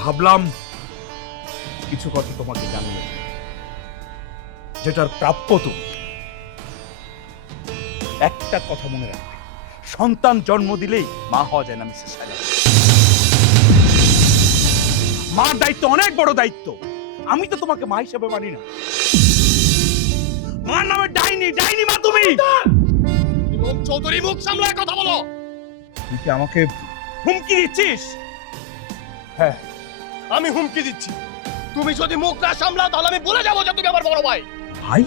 ভাবলাম কিছু কথা তোমাকে জানিয়ে দিই, যেটার প্রাপ্য তুমি। একটা কথা মনে রাখবে, সন্তান জন্ম দিলেই মা হওয়া যায় না মিসেস শাইলা। মার দায়িত্ব অনেক বড় দায়িত্ব। আমি তো তোমাকে মা হিসেবে মানি না। মার নামে ডাইনি, ডাইনি মা তুমি। ইমাম চৌধুরী, মুখ সামলায় কথা বলো। তুই কি আমাকে হুমকি দিচ্ছিস? হ্যাঁ, আমি হুমকি দিচ্ছি, তুমি যদি মুখ না সামলাও তাহলে আমি বলে যাবো যে তুমি আমার বড় ভাই। ভাই?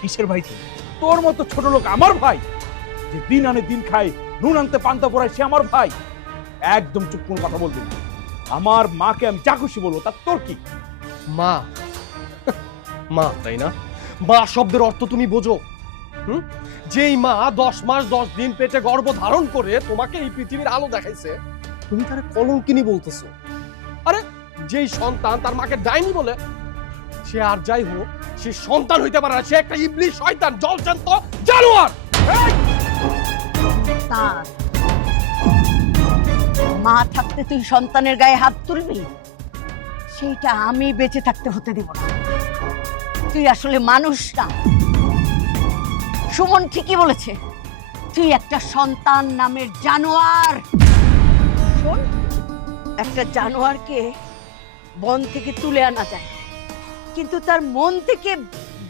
কিসের ভাই তুই? তোর মতো ছোট লোক আমার ভাই? যে দিন আনে দিন খায়, নুন আনতে পান্তা পোড়ায়, সে আমার ভাই? একদম চুপ, কোনো কথা বলবি না। আমার মাকে আমি যা খুশি বলবো, তার তোর কি? মা, মা তাই না? মা শব্দের অর্থ তুমি বোঝো? যেই মা 10 মাস 10 দিন পেটে গর্ভ ধারণ করে তোমাকে এই পৃথিবীর আলো দেখাইছে, তুমি তারে কলঙ্কিনী বলতেছো। আরে যেই সন্তান তার মাকে ডাইনি বলে, সে আর যাই হোক, সে সন্তান হইতে পারে না, সে একটা ইবলিশ, শয়তান, জলজান্ত জানোয়ার। তার মা থাকতে তুই সন্তানের গায়ে হাত তুলবি, সেইটা আমি বেঁচে থাকতে হতে দিব না। তুই আসলে মানুষ না। সুমন ঠিকই বলেছে, তুই একটা সন্তান নামের জানোয়ার। শোন, একটা জানোয়ারকে বন থেকে তুলে আনা যায়, কিন্তু তার মন থেকে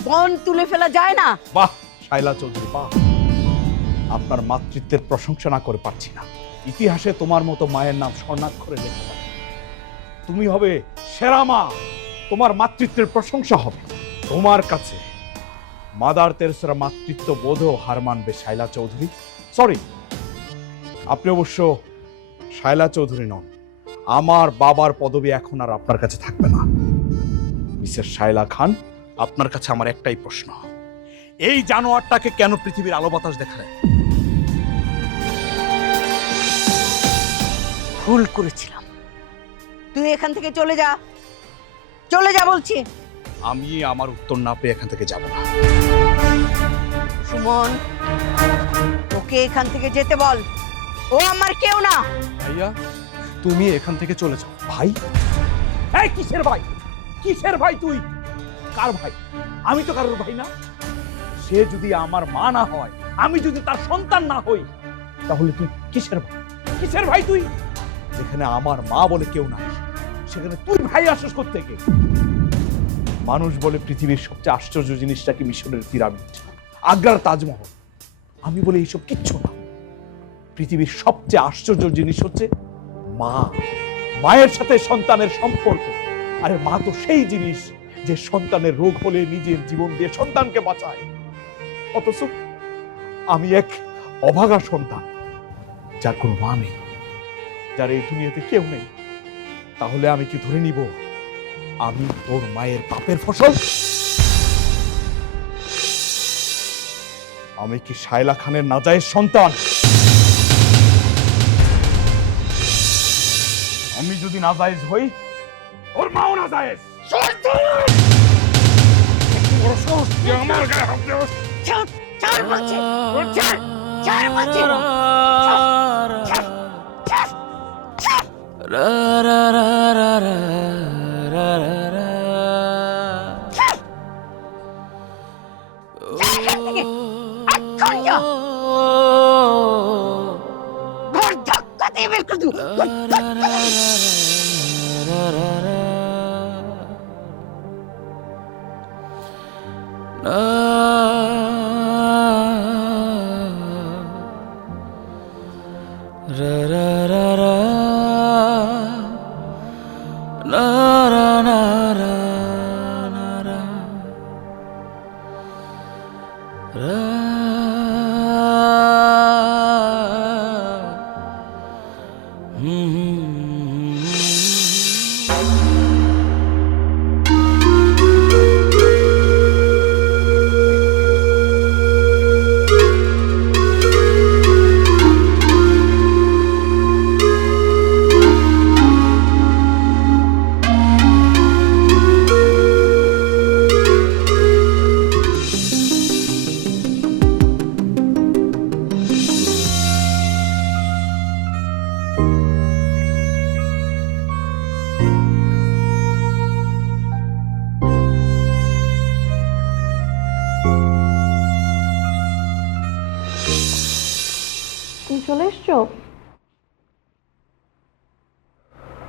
বন তুলে ফেলা যায় না। বাহ শাইলা চৌধুরী, বাহ। আপনার মাতৃত্বের প্রশংসা না করে পারছি না। ইতিহাসে তোমার মতো মায়ের নাম স্বর্ণাক্ষরে লেখা হবে। তুমি হবে সেরা মা, তোমার মাতৃত্বের প্রশংসা হবে। তোমার কাছে মাদার তেরেসার মাতৃত্ব বোধও হার মানবে শাইলা চৌধুরী। সরি, আপনি অবশ্য শাইলা চৌধুরী নন। আমার বাবার পদবি এখন আর আপনার কাছে থাকবে না। মিসেস শাইলা খান, আপনার কাছে আমার একটাই প্রশ্ন, এই জানোয়ারটাকে কেন পৃথিবীর আলো বাতাস দেখায়? ভুল করেছিলাম। তুই এখান থেকে চলে যা, চলে যা বলছি। আমি আমার উত্তর না পেয়ে এখান থেকে যাব না। সুমন, ওকে এখান থেকে যেতে বল। ও আমার কেউ না। ভাইয়া, তুমি এখান থেকে চলে যাও। ভাই? এই কিসের ভাই? কিসের ভাই তুই? কার ভাই? আমি তো কারোর ভাই না। সে যদি আমার মা না হয়, আমি যদি তার সন্তান না হই, তাহলে তুই কিসের ভাই? কিসের ভাই তুই? যেখানে আমার মা বলে কেউ নাই, সেখানে তুই ভাই আসিস কোত্থেকে? মানুষ বলে পৃথিবীর সবচেয়ে আশ্চর্য জিনিসটা কি মিশরের পিরামিড, আগ্রার তাজমহল। আমি বলি এইসব কিচ্ছু না। পৃথিবীর সবচেয়ে আশ্চর্য জিনিস হচ্ছে মা, মায়ের সাথে সন্তানের সম্পর্ক। আরে মা তো সেই জিনিস যে সন্তানের রোগ হলে নিজের জীবন দিয়ে সন্তানকে বাঁচায়। অথচ আমি এক অভাগা সন্তান, যার কোনো মা নেই, যার এই দুনিয়াতে কেউ নেই। তাহলে আমি কি ধরে নিব আমি তোর মায়ের পাপের ফসল? আমি কি শায়লা খানের নাজায়েজ সন্তান? আমি যদি নাজায়েজ হই, ওর মাও নাজায়েজ। বড় সাহস, তুই আমার গায়ে হাত দিস? ছাড়, ছাড় বলছি, ছাড়, ছাড় বলছি। ছাড়, ছাড়, ছাড়, ছাড়। ছাড়। যা এখান থেকে, এক্ষুনি যা। ঘর ধাক্কা দিয়ে বের করে দেবো, ঘর ধাক্কা দিয়ে।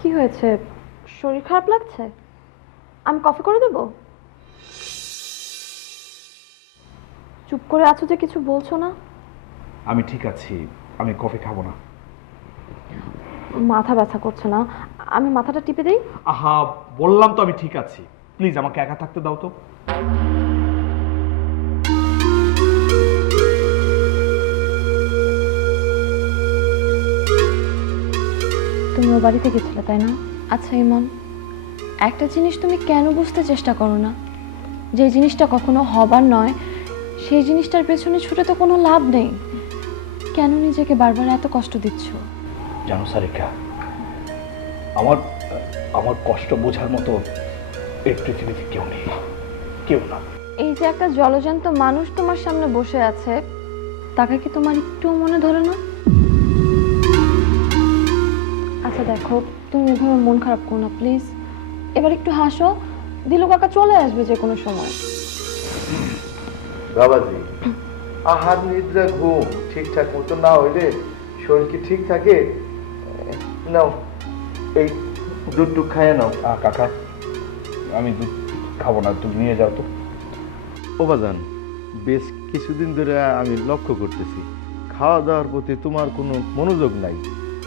কি হয়েছে? শরীর খারাপ লাগছে? আমি কফি করে দেব? চুপ করে আছো যে, কিছু বলছো না? আমি ঠিক আছি, আমি কফি খাবো না। মাথা ব্যথা করছে না? আমি মাথাটা টিপে দেই? আহা, বললাম তো আমি ঠিক আছি, প্লিজ আমাকে একা থাকতে দাও তো। তুমি ও বাড়িতে গেছিলে তাই না? আচ্ছা ইমন, একটা জিনিস তুমি কেন বুঝতে চেষ্টা করো না? যে জিনিসটা কখনো হবার নয়, সেই জিনিসটার পেছনে ছুটে তো কোনো লাভ নেই। কেন নিজেকে বারবার এত কষ্ট দিচ্ছ? জানো সারিকা, আমার আমার কষ্ট বোঝার মতো এই পৃথিবীতে কেউ নেই, কেউ না। এই যে একটা জলজ্যান্ত মানুষ তোমার সামনে বসে আছে, তাকে কি তোমার একটু মনে ধরে না? আচ্ছা দেখো, তুমি এভাবে মন খারাপ করো না প্লিজ। এবার একটু হাসো, দিলু কাকা চলে আসবে যে কোনো সময়। বাবাজি, আহার নিদ্রা ঘুম ঠিকঠাক মতো না হইলে শরীর কি ঠিক থাকে? নাও, এই দুধ খাইয়ে নাও। কাকা, আমি দুধ খাবো না, তুমি নিয়ে যাও তো। ও বাজান, বেশ কিছুদিন ধরে আমি লক্ষ্য করতেছি খাওয়া দাওয়ার প্রতি তোমার কোনো মনোযোগ নাই,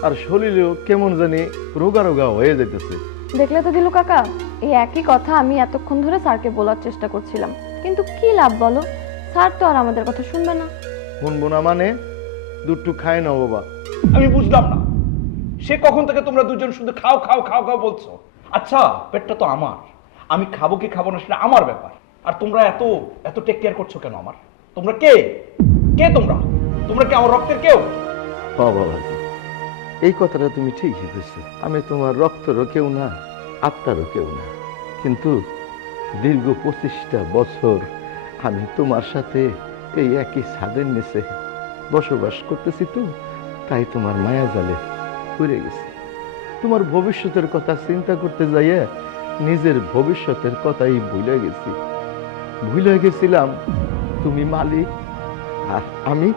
আর শরীরেও কেমন জানি রোগা রোগা হয়ে যেতেছে। দেখলে তো দিলু কাকা, এই একই কথা আমি এতক্ষণ ধরে স্যারকে বলার চেষ্টা করছিলাম, কিন্তু কি লাভ বলো? স্যার তো আর আমাদের কথা শুনবে না। শুনবো না মানে? দুধটু খায় নাও বাবা। আমি বুঝলাম না, সে কখন থেকে তোমরা দুজন শুধু খাও খাও খাও খাও বলছো। আচ্ছা, পেটটা তো আমার, আমি খাবো কি খাবো না সেটা আমার ব্যাপার। আর তোমরা এত এত টেক কেয়ার করছো কেন আমার? তোমরা কে? কে তোমরা? তোমরা কি আমার রক্তের কেউ? বাবাজি, এই কথাটা তুমি ঠিকই বুঝছো। আমি তোমার রক্তেরও কেউ না, আত্মারও কেউ না, কিন্তু দীর্ঘ 25টা বছর আমি তোমার সাথে এই একই ছাদের নিচে বসবাস করতেছি, তো তাই তোমার মায়া জালে পড়ে গেছি। তোমার ভবিষ্যতের কথা চিন্তা করতে যাইয়া নিজের ভবিষ্যতের কথাই ভুলে গেছি। ভুলে গেছিলাম তুমি মালিক আর আমি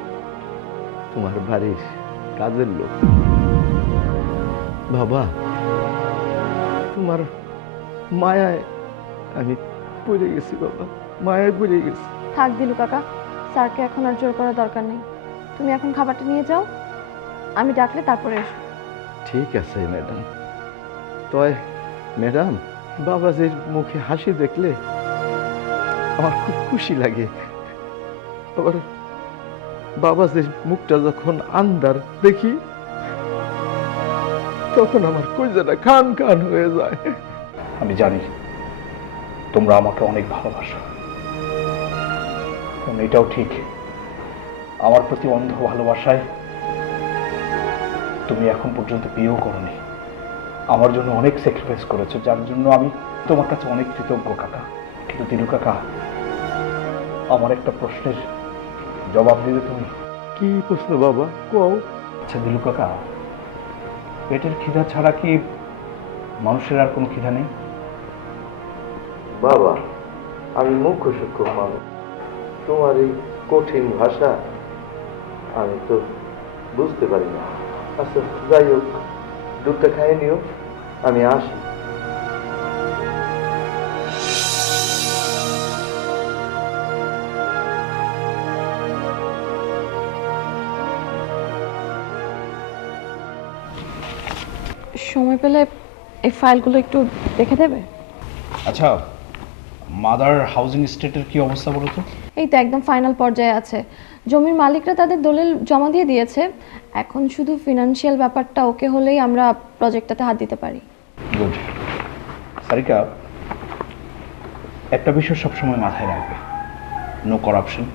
তোমার বাড়ির কাজের লোক। বাবা, তোমার মায়ায় আমি পড়ে গেছি বাবা, মায়ায় পড়ে গেছি। থাক দিলু কাকা, স্যারকে এখন আর জোর করার দরকার নেই। তুমি এখন খাবারটা নিয়ে যাও, আমি ডাকলে তারপরে এসো। ঠিক আছে ম্যাডাম। তয় ম্যাডাম, বাবাজির মুখে হাসি দেখলে আমার খুব খুশি লাগে। আবার বাবাজির মুখটা যখন আন্দার দেখি, তখন আমার কলিজাটা খান খান হয়ে যায়। আমি জানি তোমরা আমাকে অনেক ভালোবাসো, এবং এটাও ঠিক, আমার প্রতি অন্ধ ভালোবাসায় তুমি এখন পর্যন্ত বিয়েও করোনি। আমার জন্য অনেক স্যাক্রিফাইস করেছো, যার জন্য আমি তোমার কাছে অনেক কৃতজ্ঞ কাকা। কিন্তু দিলু কাকা, আমার একটা প্রশ্নের জবাব দিবে তুমি? কি প্রশ্ন বাবা, কও। আচ্ছা দিলু কাকা, পেটের খিদা ছাড়া কি মানুষের আর কোনো খিদা নেই? বাবা, আমি মুখ্য সূক্ষ্ম মানুষ, তোমার এই কঠিন ভাষা আমি তো বুঝতে পারি না। আচ্ছা যাই হোক, দুধটা খাইয়ে নিও, আমি আসি। সময় পেলে এই ফাইলগুলো একটু দেখে দেবে? আচ্ছা, মাদার হাউজিং স্টেটের কি অবস্থা বলো তো? এই তো একদম ফাইনাল পর্যায়ে আছে। জমির মালিকরা তাদের দলিল জমা দিয়ে দিয়েছে, এখন শুধু ফিনান্সিয়াল ব্যাপারটা ওকে হলেই আমরা প্রজেক্টটাতে হাত দিতে পারি। গুড। সারিকা, একটা বিষয় সবসময় মাথায় রাখবে, no corruption,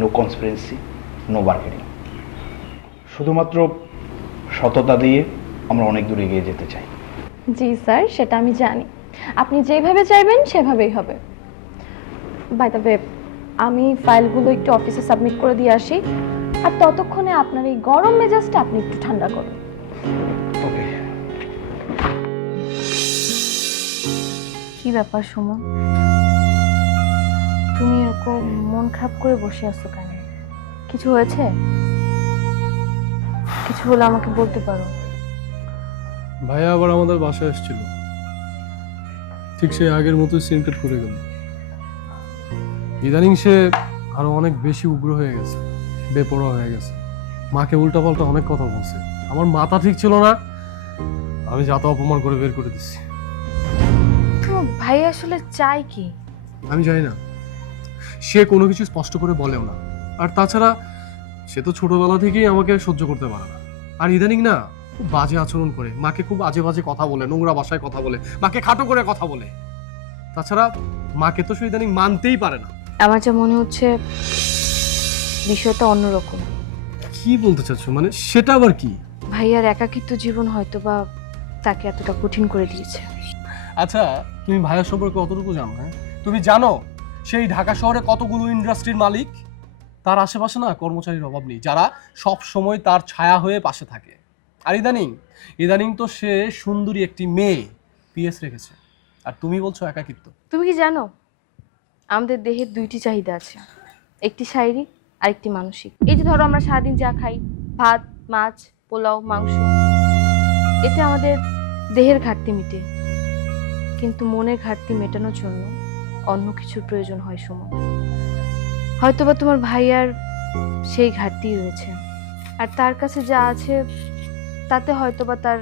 no conspiracy, no bargaining. শুধুমাত্র সততা দিয়ে আমরা অনেক দূর এগিয়ে যেতে চাই। জি স্যার, সেটা আমি জানি। আপনি যেভাবে চাইবেন সেভাবেই হবে। বাই দ্য ওয়ে, আমি ফাইলগুলো একটু অফিসে সাবমিট করে দিয়ে আসি, আর ততক্ষণে আপনার এই গরম মেজাজটা আপনি একটু ঠান্ডা করুন। ওকে। কি ব্যাপার সুমন, তুমি এরকম মন খারাপ করে বসে আছো কেন? কিছু হয়েছে? কিছু হলে আমাকে বলতে পারো। ভাইয়া আবার আমাদের বাসায় এসেছিল, ঠিক সে আগের মতোই সিনক্রেট করে গেল। ইদানিং সে আরো অনেক বেশি উগ্র হয়ে গেছে, বেপরোয়া হয়ে গেছে, মাকে উল্টাপাল্টা অনেক কথা বলছে। আমার মাথা ঠিক ছিল না, আমি যাতা অপমান করে বের করে দিচ্ছি। তোমার ভাই আসলে চাই কি? আমি জানি না, সে কোনো কিছু স্পষ্ট করে বলেও না। আর তাছাড়া সে তো ছোটবেলা থেকেই আমাকে সহ্য করতে পারে না। আর ইদানিং না খুব বাজে আচরণ করে, মাকে খুব আজে বাজে কথা বলে, নোংরা ভাষায় কথা বলে, মাকে খাটো করে কথা বলে। তাছাড়া মাকে তো সে ইদানিং মানতেই পারে না। আমার যা মনে হচ্ছে বিষয়টা অন্যরকম। কি বলতে চাচ্ছ, মানে সেটা আবার কি? ভাইয়ার একাকিত্ব জীবন হয়তো বা তাকে এতটা কঠিন করে দিয়েছে। আচ্ছা, তুমি ভাইয়ার সম্পর্কে কতটুকু জানো? হ্যাঁ, তুমি জানো সেই ঢাকা শহরে কতগুলো ইন্ডাস্ট্রির মালিক? তার আশেপাশে না কর্মচারীর অভাব নেই, যারা সব সময় তার ছায়া হয়ে পাশে থাকে। আর ইদানিং তো সে সুন্দরী একটি মেয়ে পিএস রেখেছে, আর তুমি বলছো একাকিত্ব। তুমি কি জানো আমাদের দেহের দুইটি চাহিদা আছে, একটি শারীরিক আর একটি মানসিক। এই যে ধরো আমরা সারাদিন যা খাই, ভাত, মাছ, পোলাও, মাংস, এতে আমাদের দেহের ঘাটতি মিটে, কিন্তু মনের ঘাটতি মেটানোর জন্য অন্য কিছুর প্রয়োজন হয় সময়। হয়তোবা তোমার ভাইয়ার সেই ঘাটতি রয়েছে, আর তার কাছে যা আছে তাতে হয়তোবা তার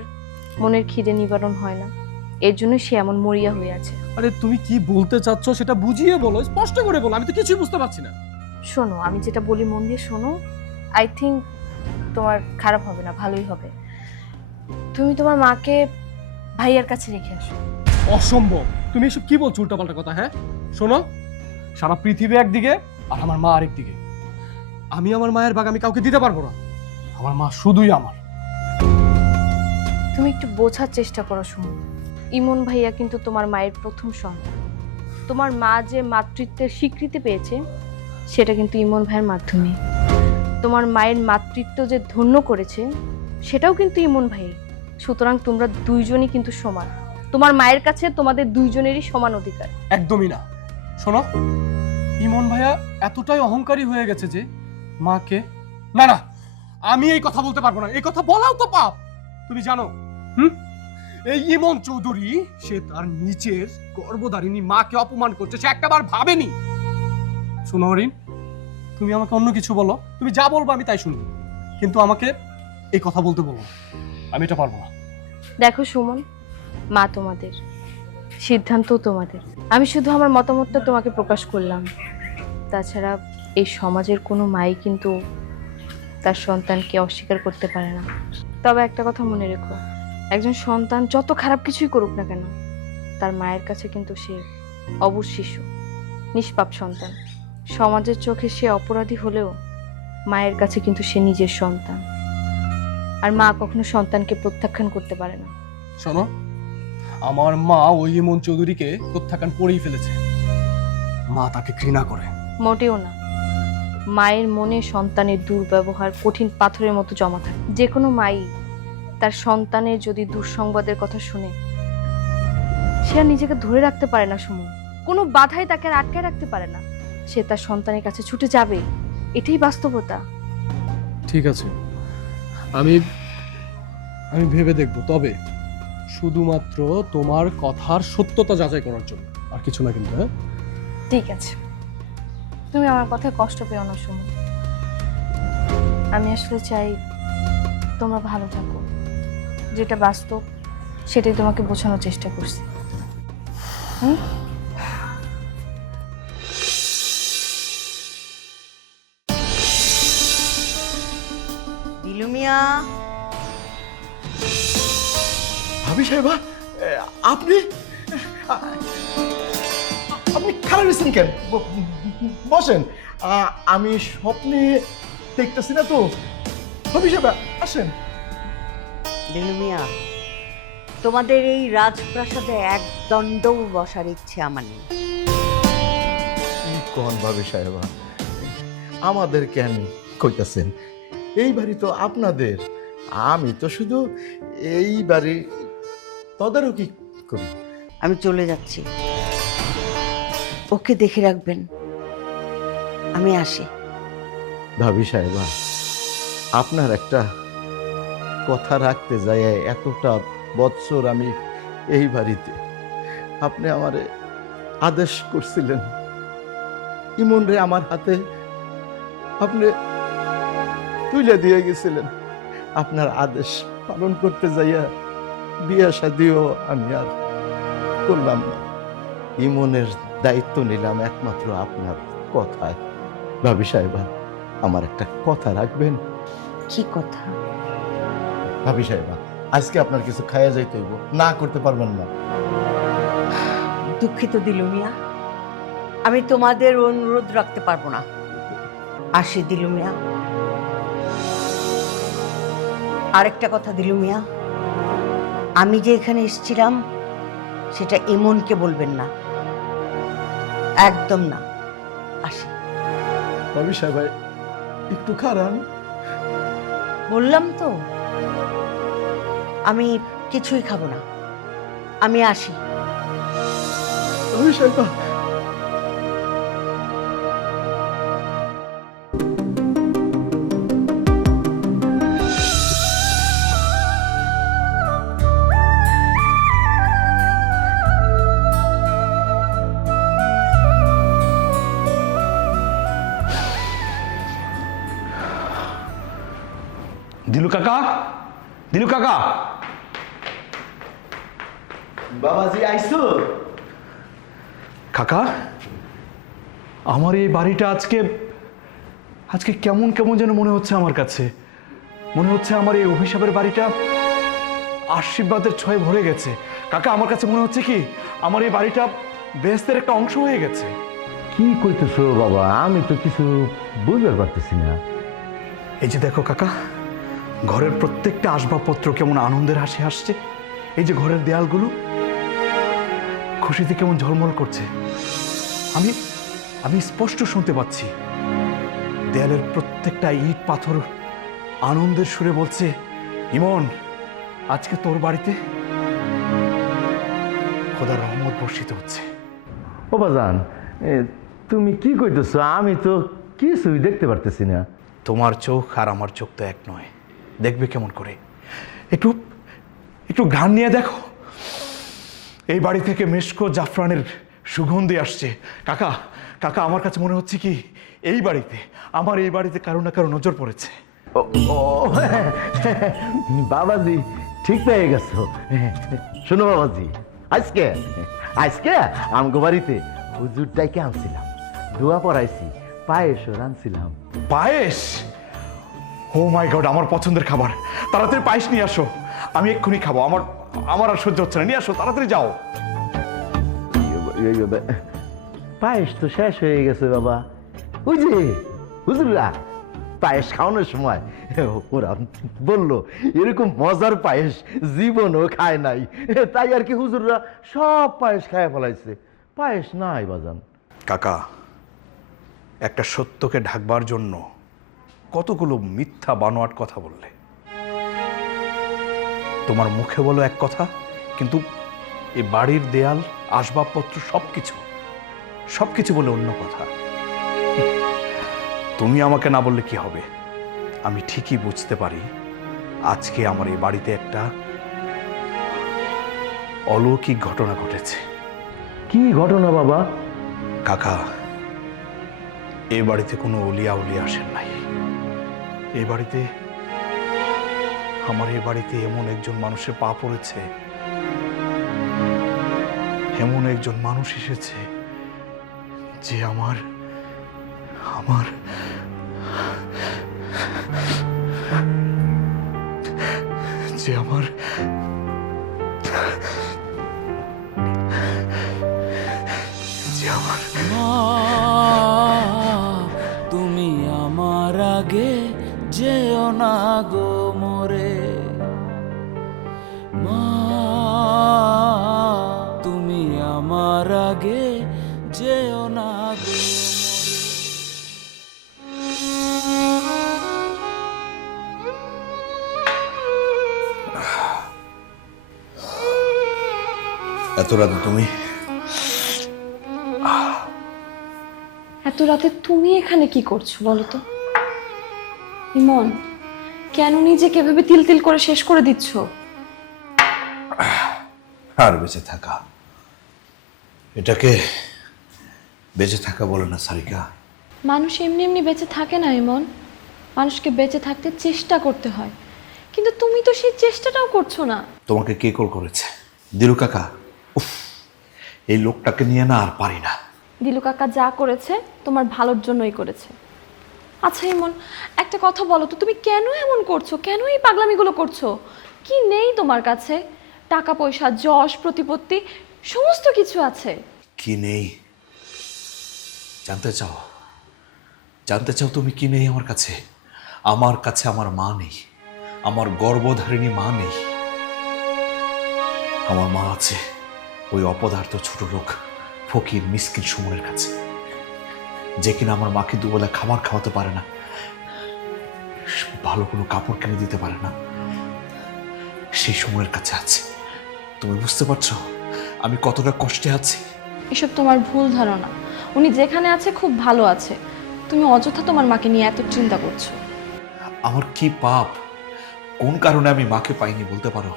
মনের খিদে নিবারণ হয় না, এর জন্য সে এমন মরিয়া হয়ে আছে। আরে তুমি কি বলতে চাচ্ছ সেটা বুঝিয়ে বলো, স্পষ্ট করে বলো, আমি তো কিছুই বুঝতে পারছি না। শোনো, আমি যেটা বলি মন দিয়ে শোনো, আই থিঙ্ক তোমার খারাপ হবে না, ভালোই হবে। তুমি তোমার মাকে ভাইয়ার কাছে রেখে আসো। অসম্ভব, তুমি এসব কি বলছো উল্টাপাল্টা কথা? হ্যাঁ শোনো, সারা পৃথিবী একদিকে আর আমার মা আরেকদিকে। আমি আমার মায়ের ভাগ আমি কাউকে দিতে পারবো না, আমার মা শুধুই আমার। তুমি একটু বোঝার চেষ্টা করো শুনো, ইমন ভাইয়া কিন্তু তোমার মায়ের প্রথম সন্তান। তোমার মা যে মাতৃত্বের স্বীকৃতি পেয়েছে সেটা কিন্তু ইমন ভাইয়ের মাধ্যমে। তোমার মায়ের মাতৃত্ব যে ধন্য করেছে সেটাও কিন্তু ইমন ভাই। সুতরাং তোমরা দুইজনই কিন্তু সমান, তোমার মায়ের কাছে তোমাদের দুইজনেরই সমান অধিকার। একদমই না। শোনো, ইমন ভাইয়া এতটাই অহংকারী হয়ে গেছে যে মাকে, না না, আমি এই কথা বলতে পারবো না, এই কথা বলাও তো পাপ। তুমি জানো এই ইমন চৌধুরী সে তার নিচের গর্ভধারিণী মাকে অপমান করছে, সে একটাবার ভাবেনি। শোনো হরিণ, তুমি আমাকে অন্য কিছু বলো, তুমি যা বলবো আমি তাই শুনবো, কিন্তু আমাকে এই কথা বলতে বলো না, আমি এটা পারবো না। দেখো সুমন, মা তোমাদের, সিদ্ধান্ত তোমাদের। আমি শুধু আমার মতামতটা তোমাকে প্রকাশ করলাম। তাছাড়া এই সমাজের কোনো মাই কিন্তু তার সন্তানকে অস্বীকার করতে পারে না। তবে একটা কথা মনে রেখো, একজন সন্তান যত খারাপ কিছুই করুক না কেন, তার মায়ের কাছে কিন্তু সে অবুঝ শিশু, নিষ্পাপ সন্তান। সমাজের চোখে সে অপরাধী হলেও মায়ের কাছে কিন্তু সে নিজের সন্তান, আর মা কখনো সন্তানকে প্রত্যাখ্যান করতে পারে না। শোনো, আমার মা ওই ইমন চৌধুরীকে প্রত্যাখ্যান করেই ফেলেছে, মা তাকে ঘৃণা করে। মোটেও না, মায়ের মনে সন্তানের দুর্ব্যবহার কঠিন পাথরের মতো জমা থাকে। যে কোনো মাই তার সন্তানের যদি দুঃসংবাদের কথা শুনে সে আর নিজেকে ধরে রাখতে পারে না সুমন, কোনো বাধাই তাকে আর আটকায় রাখতে পারে না, সে তার সন্তানের কাছে ছুটে যাবে, এটাই বাস্তবতা। ঠিক আছে, আমি ভেবে দেখব, তবে শুধুমাত্র তোমার কথার সত্যতা যাচাই করার জন্য, আর কিছু না কিন্তু। হ্যাঁ ঠিক আছে, তুমি আমার কথায় কষ্ট পেও না সুমন। আমি আসলে চাই তোমরা ভালো থাকো, যেটা বাস্তব সেটাই তোমাকে বোঝানোর চেষ্টা করছি। দিলু মিয়া, ভাবি সাহেবা, আপনি আপনি খারাপ হয়েছেন কেন? বসেন, আমি স্বপ্নে দেখতেছি না তো। ভাবি সাহেবা আসেন। দিলু মিয়া, তোমাদের এই রাজপ্রাসাদে এক দণ্ডও বসার ইচ্ছে আমার নেই। কি কোন ভাবি সাহেবা, আমাদের কেন কইতাছেন? এই বাড়ি তো আপনাদের, আমি তো শুধু এই বাড়ি তদারকি করি। আমি চলে যাচ্ছি, ওকে দেখে রাখবেন, আমি আসি। ভাবি সাহেবা, আপনার একটা কথা রাখতে যায় এতটা বৎসর আমি এই বাড়িতে, আপনি আমারে আদেশ করছিলেন, ইমন রে আমার হাতে আপনি তুলে দিয়ে গেছিলেন। আপনার আদেশ পালন করতে যাইয়া বিয়ে শাদিও আমি আর করলাম না। ইমনের দায়িত্ব নিলাম একমাত্র আপনার কথায়। ভাবি সাহেবা, আমার একটা কথা রাখবেন? কি কথা? ভাবি সাহেবা, আজকে আপনার কিছু খাইয়া যাইতে হইব, না করতে পারবেন না। দুঃখিত দিলু মিয়া, আমি তোমাদের অনুরোধ রাখতে পারবো না। আসি দিলু মিয়া। আরেকটা কথা দিলু মিয়া, আমি যে এখানে এসেছিলাম সেটা ইমনকে বলবেন না, একদম না। আসি। ভাবি সাহেবা, একটু খারান। বললাম তো আমি কিছুই খাবো না, আমি আসি। ভাবি সাহেবা, দিলু কাকা, দিলু কাকা। বাবাজি আইসো? কাকা, আমার এই বাড়িটা আজকে আজকে কেমন কেমন যেন মনে হচ্ছে আমার কাছে। মনে হচ্ছে আমার এই অভিশাপের বাড়িটা আশীর্বাদের ছয়ে ভরে গেছে। কাকা, আমার কাছে মনে হচ্ছে কি আমার এই বাড়িটা বেহেশতের একটা অংশ হয়ে গেছে। কি কইতেছো বাবা? আমি তো কিছু বুঝতে পারতেছি না। এই যে দেখো কাকা, ঘরের প্রত্যেকটা আসবাবপত্র কেমন আনন্দের হাসি হাসছে। এই যে ঘরের দেয়ালগুলো খুশিতে কেমন ঝলমল করছে। আমি আমি স্পষ্ট শুনতে পাচ্ছি দেয়ালের প্রত্যেকটা ইট পাথর আনন্দের সুরে বলছে, ইমন, আজকে তোর বাড়িতে খোদার রহমত বর্ষিত হচ্ছে। ও বাজান, তুমি কি কইতেছো? আমি তো কিছুই দেখতে পারতেছি না। তোমার চোখ আর আমার চোখ তো এক নয়, দেখবে কেমন করে। একটু একটু ঘ্রাণ নিয়ে দেখো, এই বাড়ি থেকে মেশকো জাফরানের সুগন্ধি আসছে। কাকা, কাকা, আমার কাছে মনে হচ্ছে কি এই বাড়িতে, আমার এই বাড়িতে কারো না কারো নজর পড়েছে। ও বাবাজি, ঠিক পেয়ে গেছো। শোনো বাবাজি, আজকে আজকে আমগো বাড়িতে হুজুর ডাইকে আনছিলাম, দোয়া পড়াইছি, পায়েসও রানছিলাম। পায়েস? ও মাই গড, আমার পছন্দের খাবার। তাড়াতাড়ি পায়েস নিয়ে আসো, আমি এক্ষুনি খাবো। আমার আমার আর সহ্য হচ্ছে না, নিয়ে আসো, তাড়াতাড়ি যাও। পায়েস তো শেষ হয়ে গেছে বাবা। ওই যে হুজুররা পায়েস খাওয়ানোর সময় ওরা বললো এরকম মজার পায়েস জীবনও খায় নাই, তাই আর কি হুজুররা সব পায়েস খায় ফেলাইছে। পায়েস নাই বাজান। কাকা, একটা সত্যকে ঢাকবার জন্য কতগুলো মিথ্যা বানোয়াট কথা বললে। তোমার মুখে বলো এক কথা, কিন্তু এই বাড়ির দেয়াল, আসবাবপত্র সবকিছু বলে অন্য কথা। তুমি আমাকে না বললে কি হবে? আমি ঠিকই বুঝতে পারি আজকে আমার এই বাড়িতে একটা অলৌকিক ঘটনা ঘটেছে। কি ঘটনা বাবা? কাকা, এই বাড়িতে কোনো অলিয়া আসেন নাই। এই বাড়িতে, আমার এই বাড়িতে এমন একজন মানুষের পা পড়েছে, এমন একজন মানুষ এসেছে যে আমার আমার যে আমার যে আমার তুমি আমার আগে যেও না গো মোরে, মা তুমি আমার আগে যেও না গো। এত রাতে তুমি? এত রাতে তুমি এখানে কি করছো বলো তো? ইমন, কেন নিজেকে এভাবে তিল তিল করে শেষ করে দিচ্ছ? আর বেঁচে থাকা, এটাকে বেঁচে থাকা বলে না সারিকা। মানুষ এমনি এমনি বেঁচে থাকে না ইমন, মানুষকে বেঁচে থাকতে চেষ্টা করতে হয়, কিন্তু তুমি তো সেই চেষ্টাটাও করছো না। তোমাকে কে কল করেছে? দিলু কাকা। উফ, এই লোকটাকে নিয়ে না আর পারি না। দিলু কাকা যা করেছে তোমার ভালোর জন্যই করেছে। আচ্ছা ইমন, একটা কথা বলো তো, তুমি কেন এমন করছো? কেন এই পাগলামিগুলো করছো? কি নেই তোমার কাছে? টাকা পয়সা, যশ, প্রতিপত্তি, সমস্ত কিছু আছে। কি নেই জানতে চাও? জানতে চাও তুমি কি নেই আমার কাছে? আমার কাছে আমার মা নেই, আমার গর্ভধারিণী মা নেই। আমার মা আছে ওই অপদার্থ ছোট লোক ফকির মিসকিন সুমনের কাছে, যে কিনা আমার মাকে দুবেলা খাবার খাওয়াতে পারে না, ভালো কোনো কাপড় কিনে দিতে পারে না, সেই সুমনের কাছে আছে। তুমি বুঝতে পারছো আমি কতটা কষ্টে আছি? এসব তোমার ভুল ধারণা। উনি যেখানে আছে খুব ভালো আছে, তুমি অযথা তোমার মাকে নিয়ে এত চিন্তা করছো। আমার কি পাপ, কোন কারণে আমি মাকে পাইনি বলতে পারো?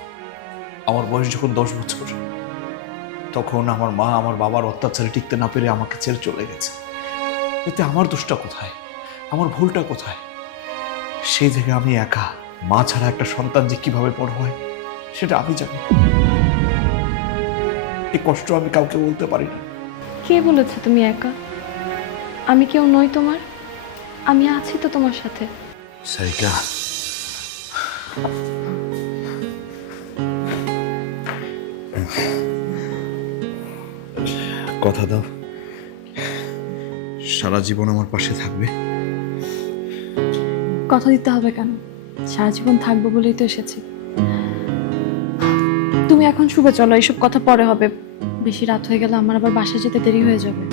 আমার বয়স যখন 10 বছর, তখন আমার মা আমার বাবার অত্যাচারে টিকতে না পেরে আমাকে ছেড়ে চলে গেছে। এতে আমার দোষটা কোথায়? আমার ভুলটা কোথায়? সেই থেকে আমি একা, মা ছাড়া একটা সন্তান যে কিভাবে বড় হয় সেটা আমি জানি। এই কষ্ট আমি কাউকে বলতে পারি না। কে বলেছে তুমি একা? আমি কেউ নই তোমার? আমি আছি তো তোমার সাথে। সারিকা, কথা দাও সারা জীবন আমার পাশে থাকবে। কথা দিতে হবে কেন? সারা জীবন থাকবো বলেই তো এসেছি। তুমি এখন শুবে চলো, এইসব কথা পরে হবে। বেশি রাত হয়ে গেলে আমার আবার বাসায় যেতে দেরি হয়ে যাবে।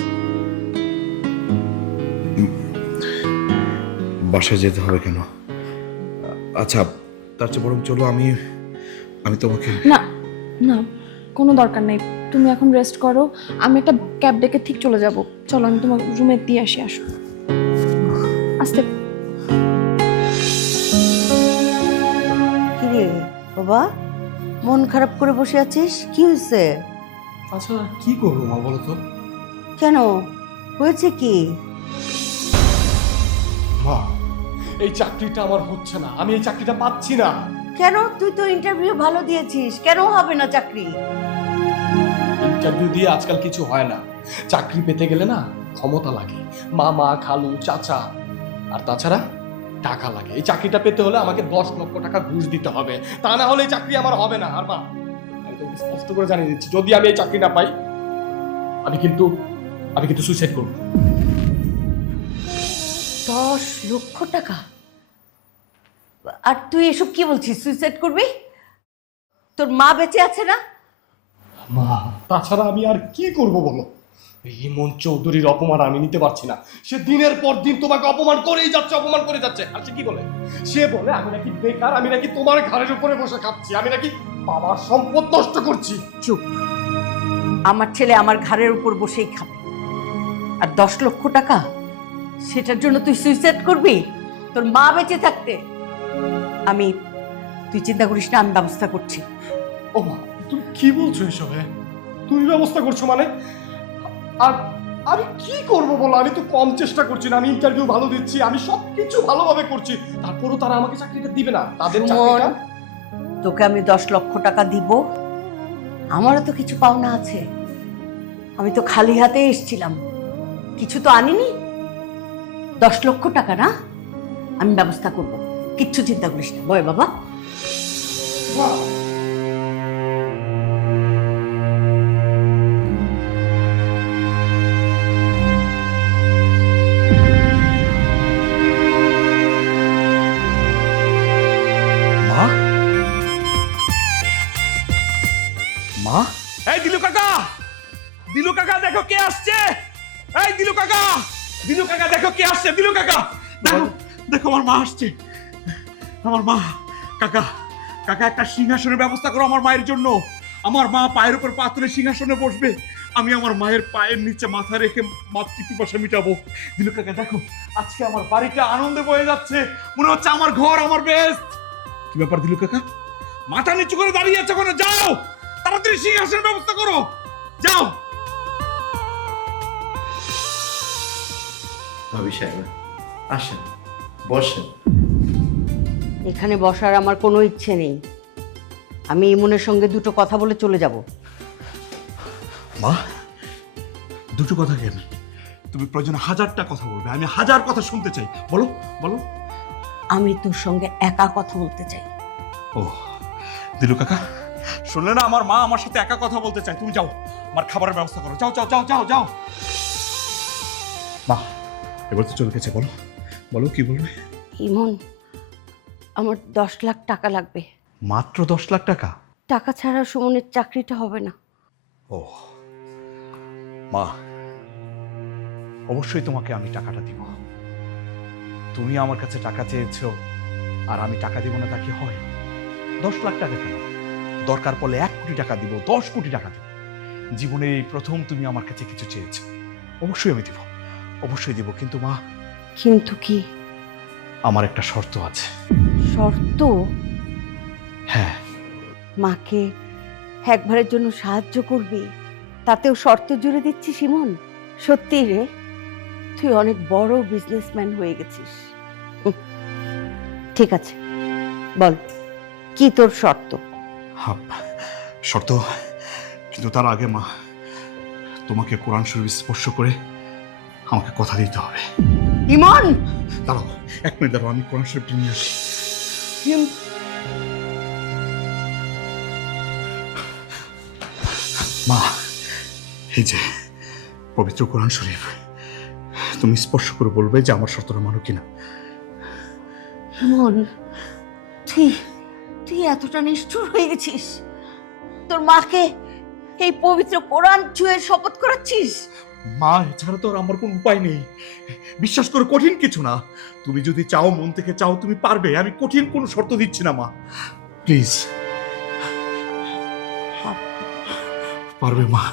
বাসায় যেতে হবে কেন? আচ্ছা তার চেয়ে বরং চলো আমি তোমাকে। না না, কোনো দরকার নেই। তুমি এখন রেস্ট করো, আমি একটা ক্যাব ডেকে ঠিক চলে যাব। চলো আমি তোমার রুমে দিয়ে আসি। আসো আস্তে। কি রে বাবা, মন খারাপ করে বসে আছিস? কি হয়েছে? আচ্ছা কি করবো মা বলো তো? কেন, হয়েছে কি? মা, এই চাকরিটা আমার হচ্ছে না, আমি এই চাকরিটা পাচ্ছি না। কেন? তুই তো ইন্টারভিউ ভালো দিয়েছিস, কেন হবে না চাকরি? ইন্টারভিউ দিয়ে আজকাল কিছু হয় না। চাকরি পেতে গেলে না ক্ষমতা লাগে, মামা খালু চাচা, আর তাছাড়া টাকা লাগে। এই চাকরিটা পেতে হলে আমাকে 10 লক্ষ টাকা ঘুষ দিতে হবে, তা না হলে এই চাকরি আমার হবে না। আর মা, আমি তোকে স্পষ্ট করে জানিয়ে দিচ্ছি, যদি আমি এই চাকরি না পাই আমি কিন্তু সুইসাইড করব। 10 লক্ষ টাকা? আর তুই এসব কি বলছিস? সুইসাইড করবি? তোর মা বেঁচে আছে না? মা, তাছাড়া আমি আর কি করব বলো? এই ইমন চৌধুরীর অপমান আমি নিতে পারছি না। সে দিনের পর দিন তোমাকে অপমান করেই যাচ্ছে, অপমান করে যাচ্ছে। আর সে কি বলে? সে বলে আমি নাকি বেকার, আমি নাকি তোমার ঘাড়ের উপরে বসে খাচ্ছি, আমি নাকি বাবার সম্পদ নষ্ট করছি। চুপ। আমার ছেলে আমার ঘাড়ের উপর বসেই খাবে, আর 10 লক্ষ টাকা সেটার জন্য তুই সুইসাইড করবি তোর মা বেঁচে থাকতে? তুই চিন্তা করিস না, আমি ব্যবস্থা করছি। ও মা, তুমি কি বলছো এসব? হ্যাঁ, তুমি ব্যবস্থা করছো মানে? আর আমি কি করব বলো? আমি তো কম চেষ্টা করছি না, আমি ইন্টারভিউ ভালো দিচ্ছি, আমি সবকিছু ভালোভাবে করছি, তারপরও তারা আমাকে চাকরিটা দিবে না। তাদের চাকরিটা। তোকে আমি 10 লক্ষ টাকা দিব, আমারও তো কিছু পাওনা আছে। আমি তো খালি হাতে এসেছিলাম, কিছু তো আনিনি। 10 লক্ষ টাকা না, আমি ব্যবস্থা করব, কিচ্ছু চিন্তা করিস না। বয় বাবা। মা, মা, এই দিলু কাকা, দিলু কাকা দেখো কে আসছে। এই দিলু কাকা, দিলু কাকা দেখো কে আসছে। দিলু কাকা দেখো, দেখো আমার মা আসছে। আমার মা। কাকা, কাকা একটা সিংহাসনের ব্যবস্থা করো আমার মায়ের জন্য। আমার মা পায়ের উপর পা তুলে সিংহাসনে বসবে, আমি আমার মায়ের পায়ের নিচে মাথা রেখে মাতৃপিপাসা মিটাবো। দিলু কাকা দেখো, আজকে আমার বাড়িটা আনন্দে বয়ে যাচ্ছে, মনে হচ্ছে আমার ঘর, আমার বেস্ট। কি ব্যাপার দিলু কাকা, মাথা নিচু করে দাঁড়িয়ে আছে? কোনো যাও, তাড়াতাড়ি সিংহাসনের ব্যবস্থা করো, যাও। ভাবি সাহেব আসেন, বসেন। এখানে বসার আমার কোনো ইচ্ছে নেই। আমি ইমনের সঙ্গে দুটো কথা বলে চলে যাব। মা, দুটো কথা কেন? তুমি প্রয়োজনে 1000টা কথা বলবে, আমি 1000 কথা শুনতে চাই। বলো বলো। আমি তোর সঙ্গে একা কথা বলতে চাই। ও দিলু কাকা, শুনলে না, আমার মা আমার সাথে একা কথা বলতে চায়। তুমি যাও, আমার খাবারের ব্যবস্থা করো। যাও যাও যাও যাও যাও। মা, এবার তো চলে গেছে, বলো বলো কি বলবে। ইমন, আমার 10 লাখ টাকা লাগবে। মাত্র 10 লাখ টাকা? টাকা ছাড়া সুমনের চাকরিটা হবে না। ও মা, অবশ্যই তোমাকে আমি টাকাটা দিব। তুমি আমার কাছে টাকা চেয়েছো আর আমি টাকা দিব না, তা কি হয়? 10 লাখ টাকা কেন, দরকার পড়লে 1 কোটি টাকা দিব, 10 কোটি টাকা দিব। জীবনে এই প্রথম তুমি আমার কাছে কিছু চেয়েছো, অবশ্যই আমি দিব, অবশ্যই দিব। কিন্তু মা, কিন্তু কি? আমার একটা শর্ত আছে। শর্ত? হ্যাঁ। মাকে একবারের জন্য সাহায্য করবি, তাতেও শর্ত জুড়ে দিচ্ছিস ইমন? সত্যি রে, তুই অনেক বড় বিজনেসম্যান হয়ে গেছিস। ঠিক আছে, বল কি তোর শর্ত? শর্ত? কিন্তু তার আগে মা, তোমাকে কোরআন শরীফ স্পর্শ করে আমাকে কথা দিতে হবে। ইমন, দাঁড়াও, 1 মিনিট দাঁড়াও, আমি কোরআন শরীফটা নিয়ে আসি। মা, এই যে পবিত্র কোরআন শরীফ, তুমি স্পর্শ করে বলবে যে আমার শর্তটা মানো কিনা। ইমন, তুই এতটা নিষ্ঠুর হয়ে গেছিস? তোর মাকে এই পবিত্র কোরআন ছুঁয়ে শপথ করাচ্ছিস? মা, এছাড়া তো আর আমার কোনো উপায় নেই। বিশ্বাস করে, কঠিন কিছু না। তুমি যদি চাও, মন থেকে চাও, তুমি পারবে। আমি কঠিন কোনো শর্ত দিচ্ছি না মা, প্লিজ। পারবে মা?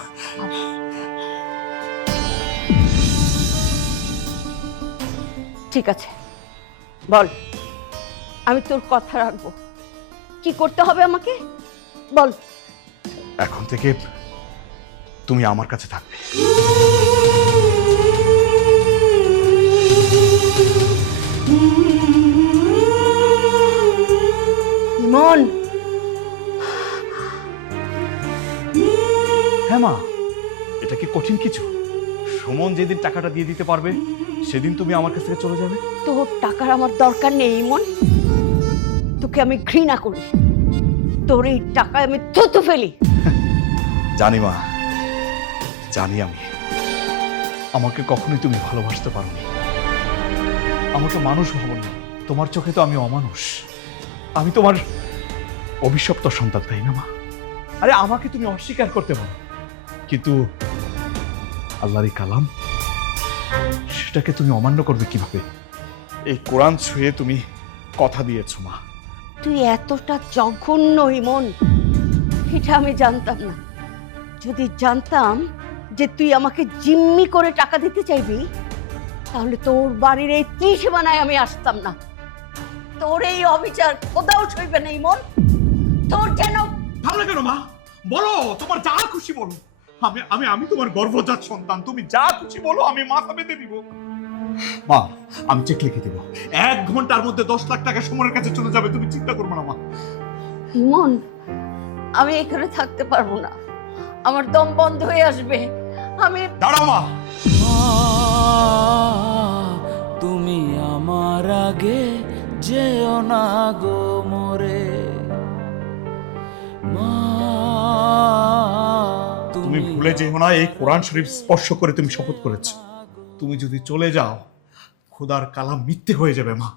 ঠিক আছে, বল, আমি তোর কথা রাখবো। কি করতে হবে আমাকে বল। এখন থেকে তুমি আমার কাছে থাকবে। ইমন, হ্যাঁ মা, এটা কি কঠিন কিছু? সুমন যেদিন টাকাটা দিয়ে দিতে পারবে, সেদিন তুমি আমার কাছ থেকে চলে যাবে। তোর টাকার আমার দরকার নেই ইমন। তোকে আমি ঘৃণা করি। তোর এই টাকায় আমি থুতু ফেলি। জানি মা, জানি। আমি আমাকে কখনোই তুমি ভালোবাসতে পারোনি, আমাকে মানুষ ভাবনি। তোমার চোখে তো আমি অমানুষ। আমি তোমার অভিশপ্ত সন্তান, তাই না মা? আরে আমাকে তুমি অস্বীকার করতে পারো, কিন্তু আল্লাহর এই কালাম, সেটাকে তুমি অমান্য করবে কিভাবে? এই কোরআন ছুঁয়ে তুমি কথা দিয়েছো মা। তুই এতটা জঘন্য ইমন, এটা আমি জানতাম না। যদি জানতাম যে তুই আমাকে জিম্মি করে টাকা দিতে চাইবি, তাহলে তোর বাড়ির এই ত্রিসীমানায় আমি আসতাম না। তোর এই অবিচার কোথাও সইবে না ইমন। তোর যেন ভাবলে কেন মা? বলো, তোমার যা খুশি বলো। আমি আমি আমি তোমার গর্ভজাত সন্তান। তুমি যা খুশি বলো, আমি মাথা পেতে দিব। মা, আমি চেক লিখে দেবো। 1 ঘন্টার মধ্যে 10 লাখ টাকা সুমনের কাছে চলে যাবে। তুমি চিন্তা করবে না মা। ইমন, আমি এখানে থাকতে পারবো না। আমার দম বন্ধ হয়ে আসবে। আমি দাঁড়াও মা। তুমি আমার আগে যেও না গো মোরে মা। তুমি ভুলে যেও না, এই কোরআন শরীফ স্পর্শ করে তুমি শপথ করেছো। তুমি যদি চলে যাও, খোদার কালাম মিথ্যে হয়ে যাবে মা।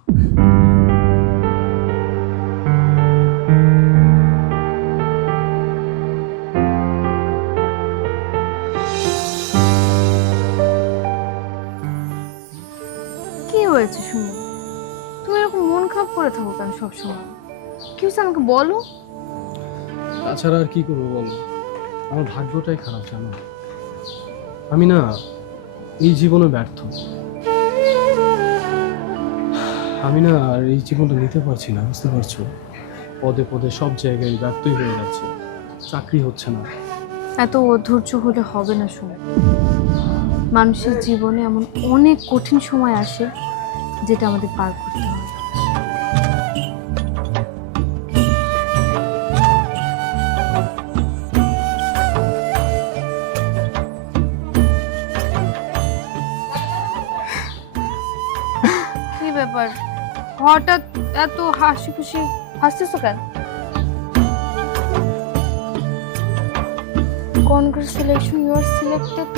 কি হয়েছে শুনো? তুমি এরকম মন খারাপ করে থাকো কেন সবসময়? কি হয়েছে আমাকে বলো। তাছাড়া আর কি করবো বলো, আমার ভাগ্যটাই খারাপ জানো। আমি না এই জীবনে ব্যর্থ। আমি না আর এই জীবনটা নিতে পারছি না, বুঝতে পারছো? পদে পদে সব জায়গায় ব্যর্থই হয়ে যাচ্ছে। চাকরি হচ্ছে না। এত অধৈর্য হলে হবে না শুনে। মানুষের জীবনে এমন অনেক কঠিন সময় আসে যেটা আমাদের পার করতে হয়। কি ব্যাপার, হঠাৎ এত হাসি খুশি হাসতেছো কেন? Congratulation, you are selected.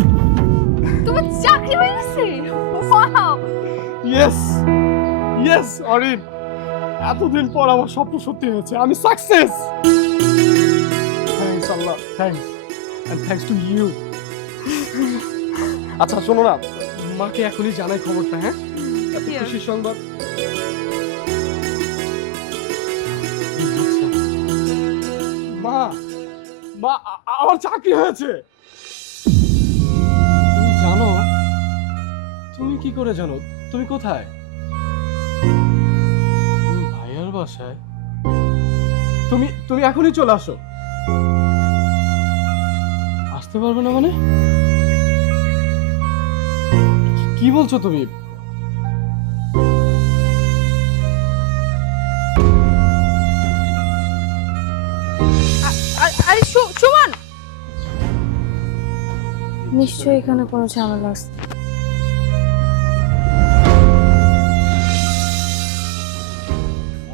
তুমি চাকরি হয়ে গেছে, ওয়াও। ইয়েস ইয়েস অরিন, এতদিন পর আমার স্বপ্ন সত্যি হয়েছে, আমি সাকসেস। থ্যাঙ্কস আল্লাহ, thanks, and thanks to you. আচ্ছা শোনো না, মাকে এখনই জানাই খবরটা, হ্যাঁ? এত Sure. খুশির সংবাদ। মা, মা আমার চাকরি হয়েছে। তুমি জানো? তুমি কি করে জানো? তুমি কোথায়? তুমি ভাইয়ার বাসায়? তুমি এখনই চলে আসো। আসতে পারবে না মানে? কি বলছো তুমি? আরে সুমন, নিশ্চয়ই এখানে কোনো ঝামেলা আছে।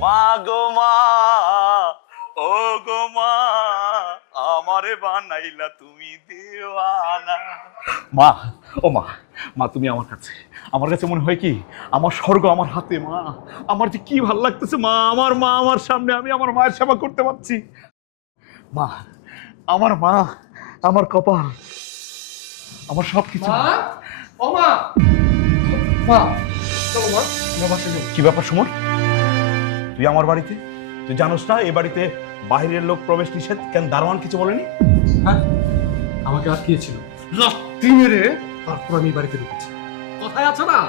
মা গো মা, ও গো মা, আমারে বানাইলা তুমি দেওয়ানা। মা, ও মা, মা তুমি আমার কাছে মনে হয় কি আমার স্বর্গ আমার হাতে। মা আমার যে কি ভালো লাগতেছে মা, আমার মা আমার সামনে, আমি আমার মায়ের সেবা করতে পারছি। মা, আমার মা, আমার কপাল, আমার সবকিছু। মা, ও মা, মা, চলো মা, আমরা বাসায় যাবো। কি ব্যাপার সুমন, তুই আমার বাড়িতে? তুই জানোস না এ বাড়িতে বাইরের লোক প্রবেশ নিষেধ? কেন দারোয়ান কিছু বলেনি? হ্যাঁ, আমাকে আটকিয়েছিল, লাত্তি মেরে তারপর আমি এই বাড়িতে ঢুকেছি। কথায় আছে না,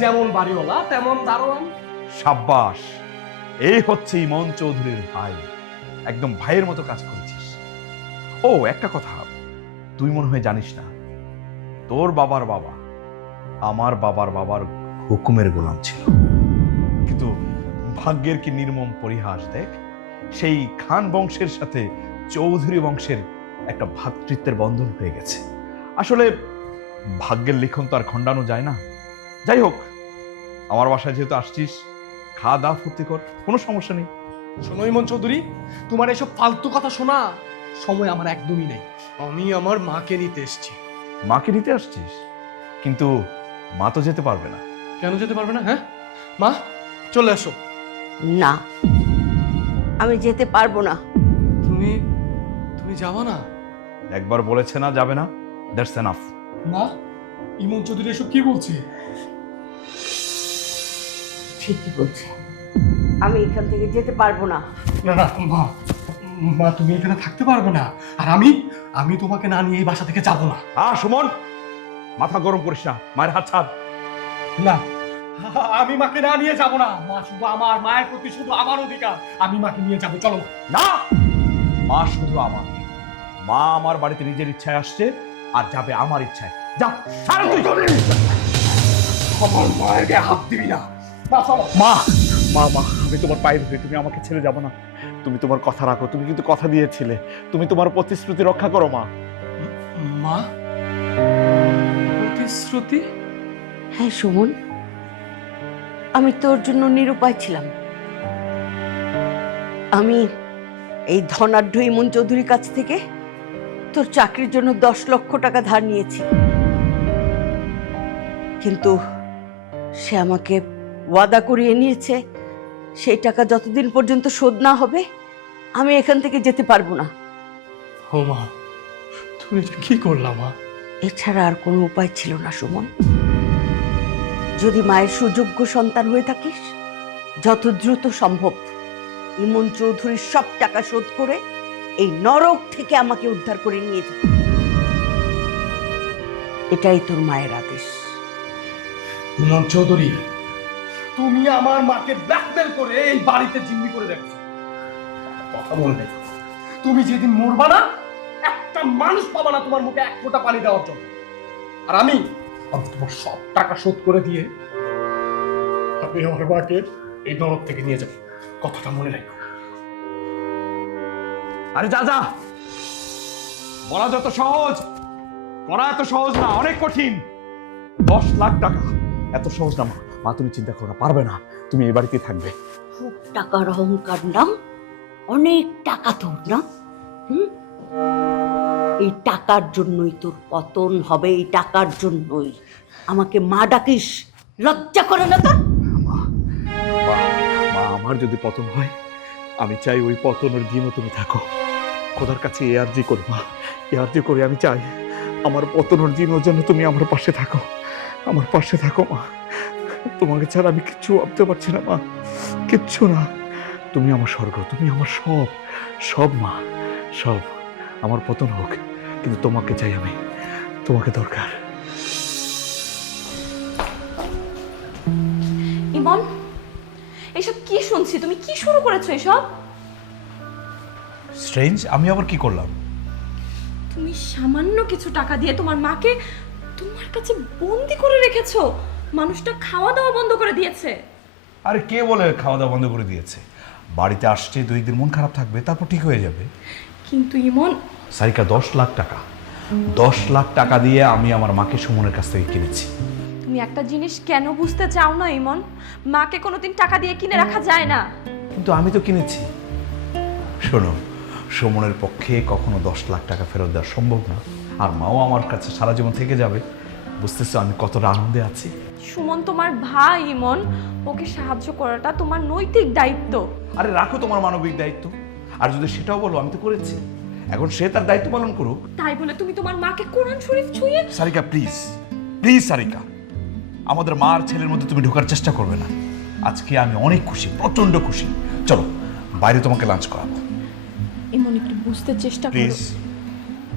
যেমন বাড়িওয়ালা তেমন দারোয়ান। সাব্বাস, এই হচ্ছে ইমন চৌধুরীর ভাই, একদম ভাইয়ের মতো কাজ করেছিস। ও একটা কথা, তুই মনে হয় জানিস না, তোর বাবার বাবা আমার বাবার বাবার হুকুমের গোলাম ছিল। কিন্তু ভাগ্যের কি নির্মম পরিহাস দেখ, সেই খান বংশের সাথে চৌধুরী বংশের একটা ভ্রাতৃত্বের বন্ধন হয়ে গেছে। আসলে ভাগ্যের লিখন তো আর খণ্ডানো যায় না। যাই হোক, আমার বাসায় যেহেতু আসছিস, খাওয়া দাওয়া ফুর্তি কর, কোনো সমস্যা নেই। শোনো ইমন চৌধুরী, তোমার এসব ফালতু কথা শোনা সময় আমার একদমই নেই। আমি আমার মাকে নিতে এসেছি। মাকে নিতে আসছিস? কিন্তু মা তো যেতে পারবে না। কেন যেতে পারবে না? হ্যাঁ মা, চলে আসো। না, আমি যেতে পারবো না। তুমি তুমি যাবা না? একবার বলেছে না যাবে না, দ্যাটস এনাফ। মা, ইমন চৌধুরী এসব কি বলছে? ঠিকই বলছে, আমি এখান থেকে যেতে পারবো না। না না মা, মা তুমি এখানে থাকতে পারবে না, আর আমি তোমাকে না নিয়ে এই বাসা থেকে যাবো না। সুমন, মাথা গরম করিস না, মায়ের হাত ছাড়। না, আমি মাকে না নিয়ে যাব না। মা শুধু আমার, মায়ের প্রতি শুধু আমার অধিকার, আমি মাকে নিয়ে যাবো। চলো। না, মা শুধু আমার। মা আমার বাড়িতে নিজের ইচ্ছায় আসছে আর যাবে আমার ইচ্ছায়। যা, ছাড় তুই। আমার মায়ের গায়ে হাত দিবি না। মা চলো। মা, মা, মা, আমি তোমার পায়ে ধরি, তুমি আমাকে ছেড়ে যাবো না। তুমি তোমার কথা রাখো, তুমি কিন্তু কথা দিয়েছিলে, তুমি তোমার প্রতিশ্রুতি রক্ষা করো। মা, মা, প্রতিশ্রুতি? হ্যাঁ সুমন, আমি তোর জন্য নিরুপায় ছিলাম। আমি এই ধনাঢ্য ইমন চৌধুরীর কাছ থেকে তোর চাকরির জন্য 10 লক্ষ টাকা ধার নিয়েছি, কিন্তু সে আমাকে ওয়াদা করিয়ে নিয়েছে সেই টাকা যতদিন পর্যন্ত শোধ না হবে আমি এখান থেকে যেতে পারবো না। ও মা, তুমি এটা কি করলা মা? এছাড়া আর কোনো উপায় ছিল না সুমন। যদি মায়ের সুযোগ্য সন্তান হয়ে থাকিস, যত দ্রুত সম্ভব ইমন চৌধুরীর সব টাকা শোধ করে এই নরক থেকে আমাকে উদ্ধার করে নিয়ে যা। এটাই তোর মায়ের আদেশ। ইমন চৌধুরী, তুমি আমার মাকে ব্ল্যাকমেল করে এই বাড়িতে জিম্মি করে রেখেছো। কথা বললে তুমি যেদিন মরবা না, একটা মানুষ পাবা না তোমার মুখে এক ফোঁটা পানি দেওয়ার জন্য। আর আমি তোমার সব টাকা শোধ করে দিয়ে আমি আমার মাকে এই নরক থেকে নিয়ে যাব। কথাটা মনে রাখো। আরে যা যা, বলা যত সহজ করা এত সহজ না, অনেক কঠিন। 10 লাখ টাকা এত সহজ না মা। মা তুমি চিন্তা করো না, পারবে না, তুমি এই বাড়িতেই থাকবে। খুব টাকার অহংকার না, অনেক টাকা তোর না। এই টাকার জন্যই তোর পতন হবে, এই টাকার জন্যই। আমাকে মা ডাকিস, লজ্জা করে না তোর? মা মা, আমার যদি পতন হয়, আমি চাই ওই পতনের দিনও তুমি থাকো। খোদার কাছে এআরজি করি মা, এআরজি করে আমি চাই আমার পতনের দিনও যেন তুমি আমার পাশে থাকো, আমার পাশে থাকো মা। তোমাকে ছাড়া আমি কিচ্ছু ভাবতে পারছি না মা, কিচ্ছু না। তুমি আমার স্বর্গ, তুমি আমার সব সব মা, সব। আমার পতন হোক, কিন্তু তোমাকে চাই আমি, তোমাকে দরকার। ইমন, এসব কি শুনছি? তুমি কি শুরু করেছো এসব? স্ট্রেঞ্জ, আমি আবার কি করলাম? তুমি সামান্য কিছু টাকা দিয়ে তোমার মাকে তোমার কাছে বন্দি করে রেখেছো। মানুষটা খাওয়া দাওয়া বন্ধ করে দিয়েছে। আরে কে বলে খাওয়া দাওয়া বন্ধ করে দিয়েছে? বাড়িতে আসছে, 2 দিন মন খারাপ থাকবে, তারপর ঠিক হয়ে যাবে। কিন্তু ইমন, সারিকা, 10 লাখ টাকা, 10 লাখ টাকা দিয়ে আমি আমার মাকে সুমনের কাছ থেকে কিনেছি। তুমি একটা জিনিস কেন বুঝতে চাও না ইমন? মাকে কোনোদিন টাকা দিয়ে কিনে রাখা যায় না। কিন্তু আমি তো কিনেছি। শোনো, সুমনের পক্ষে কখনো 10 লাখ টাকা ফেরত দেওয়া সম্ভব না, আর মাও আমার কাছে সারা জীবন থেকে যাবে। বুঝতেছো আমি কতটা আনন্দে আছি? সুমন তোমার ভাই ইমন, ওকে সাহায্য করাটা তোমার নৈতিক দায়িত্ব। আরে রাখো তোমার মানবিক দায়িত্ব, আর যদি সেটাও বলো আমি তো করেছি, এখন সে তার দায়িত্ব পালন করুক। তাই বলে তুমি তোমার মাকে কোরআন শরীফ ছুঁয়ে? সারিকা প্লিজ, প্লিজ সারিকা, আমাদের মা আর ছেলের মধ্যে তুমি ঢোকার চেষ্টা করবে না। আজকে আমি অনেক খুশি, প্রচন্ড খুশি। চলো বাইরে তোমাকে লাঞ্চ করাবো। ইমন একটু বুঝতে চেষ্টা করো। প্লিজ,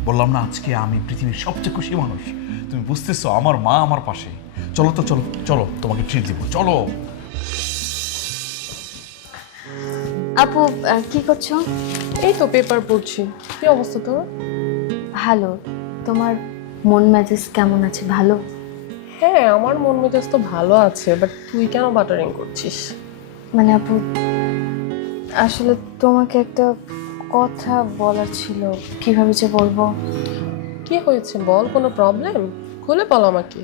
বললাম না আজকে আমি পৃথিবীর সবচেয়ে খুশি মানুষ। তুমি বুঝতেছো, আমার মা আমার পাশে। চলো তো, চলো চলো, তোমাকে ট্রিট দিব, চলো। আপু কি করছো? এই তো পেপার পড়ছি। কি অবস্থা তোর? ভালো। তোমার মন মেজাজ কেমন আছে? ভালো? হ্যাঁ, আমার মন মেজাজ তো ভালো আছে, বাট তুই কেন বাটারিং করছিস? মানে আপু, আসলে তোমাকে একটা কথা বলার ছিল, কিভাবে যে বলবো। কি হয়েছে বল, কোনো প্রবলেম? খুলে বল আমাকে।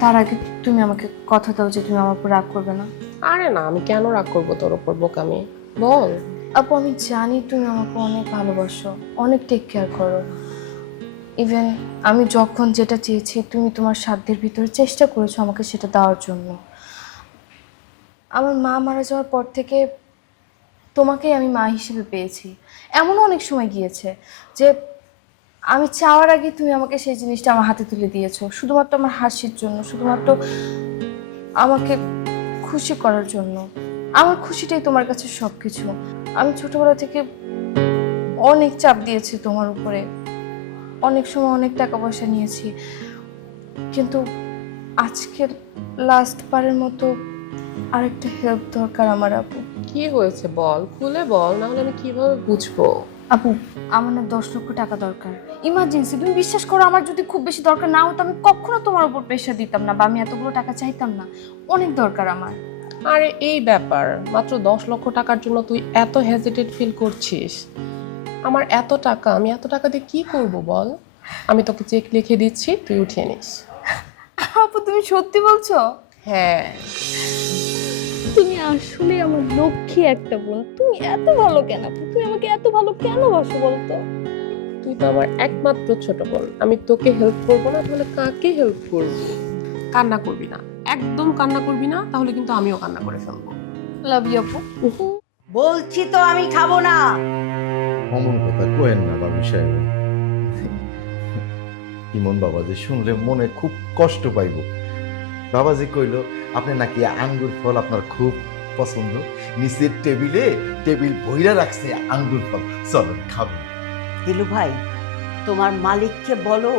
তার আগে তুমি আমাকে কথা দাও যে তুমি আমার উপর রাগ করবে না। আরে না, আমি কেন রাগ করবো তোর ওপর, বোকামি। বল। আপু, আমি জানি তুমি আমাকে অনেক ভালোবাসো, অনেক টেক কেয়ার করো। ইভেন আমি যখন যেটা চেয়েছি তুমি তোমার সাধ্যের ভিতরে চেষ্টা করেছো আমাকে সেটা দেওয়ার জন্য। আমার মা মারা যাওয়ার পর থেকে তোমাকেই আমি মা হিসেবে পেয়েছি। এমনও অনেক সময় গিয়েছে যে আমি চাওয়ার আগে তুমি আমাকে সেই জিনিসটা আমার হাতে তুলে দিয়েছো, শুধুমাত্র আমার হাসির জন্য, শুধুমাত্র আমাকে খুশি করার জন্য। আমার খুশিটাই তোমার কাছে সব কিছু। আমি ছোটবেলা থেকে অনেক চাপ দিয়েছি তোমার উপরে, অনেক সময় অনেক টাকা পয়সা নিয়েছি, কিন্তু আজকে লাস্ট বারের মতো আরেকটা হেল্প দরকার আমার আপু। কি হয়েছে বল, খুলে বল, নাহলে আমি কিভাবে বুঝবো? আপু, আমার না 10 লক্ষ টাকা দরকার, ইমার্জেন্সি। তুমি বিশ্বাস করো, আমার যদি খুব বেশি দরকার না হতো আমি কখনো তোমার উপর প্রেশার দিতাম না, বা আমি এতগুলো টাকা চাইতাম না। অনেক দরকার আমার। আরে এই ব্যাপার, মাত্র 10 লক্ষ টাকার জন্য তুই এত হেজিটেট ফিল করছিস? আমার এত টাকা, আমি এত টাকা দিয়ে কি করব বল? আমি তোকে চেক লিখে দিচ্ছি, তুই উঠিয়ে নিস। আপু, তুমি সত্যি বলছো? হ্যাঁ। তুমি আসলে আমার লক্ষ্মী একটা বোন। তুমি এত ভালো কেন আপু? তুমি আমাকে এত ভালো কেন বাসো বলতো? তুই তো আমার একমাত্র ছোট বোন, আমি তোকে হেল্প করবো না তাহলে কাকে হেল্প করবো? কান্না করবি না, একদম কান্না করবি না, তাহলে কিন্তু আমিও কান্না করে ফেলবো। লাভ ইউ আপু। বলছি তো আমি খাবো না। অমন কথা কোয়েন না বাবু সাহেব। ইমন বাবাজি শুনলে মনে খুব কষ্ট পাইব। বাবাজি কইল আপনি নাকি আঙ্গুর ফল আপনার খুব পছন্দ, নিচের টেবিল ভইরা রাখছে আঙ্গুর ফল, চলো খাবেন। দিলু ভাই, তোমার মালিককে বলো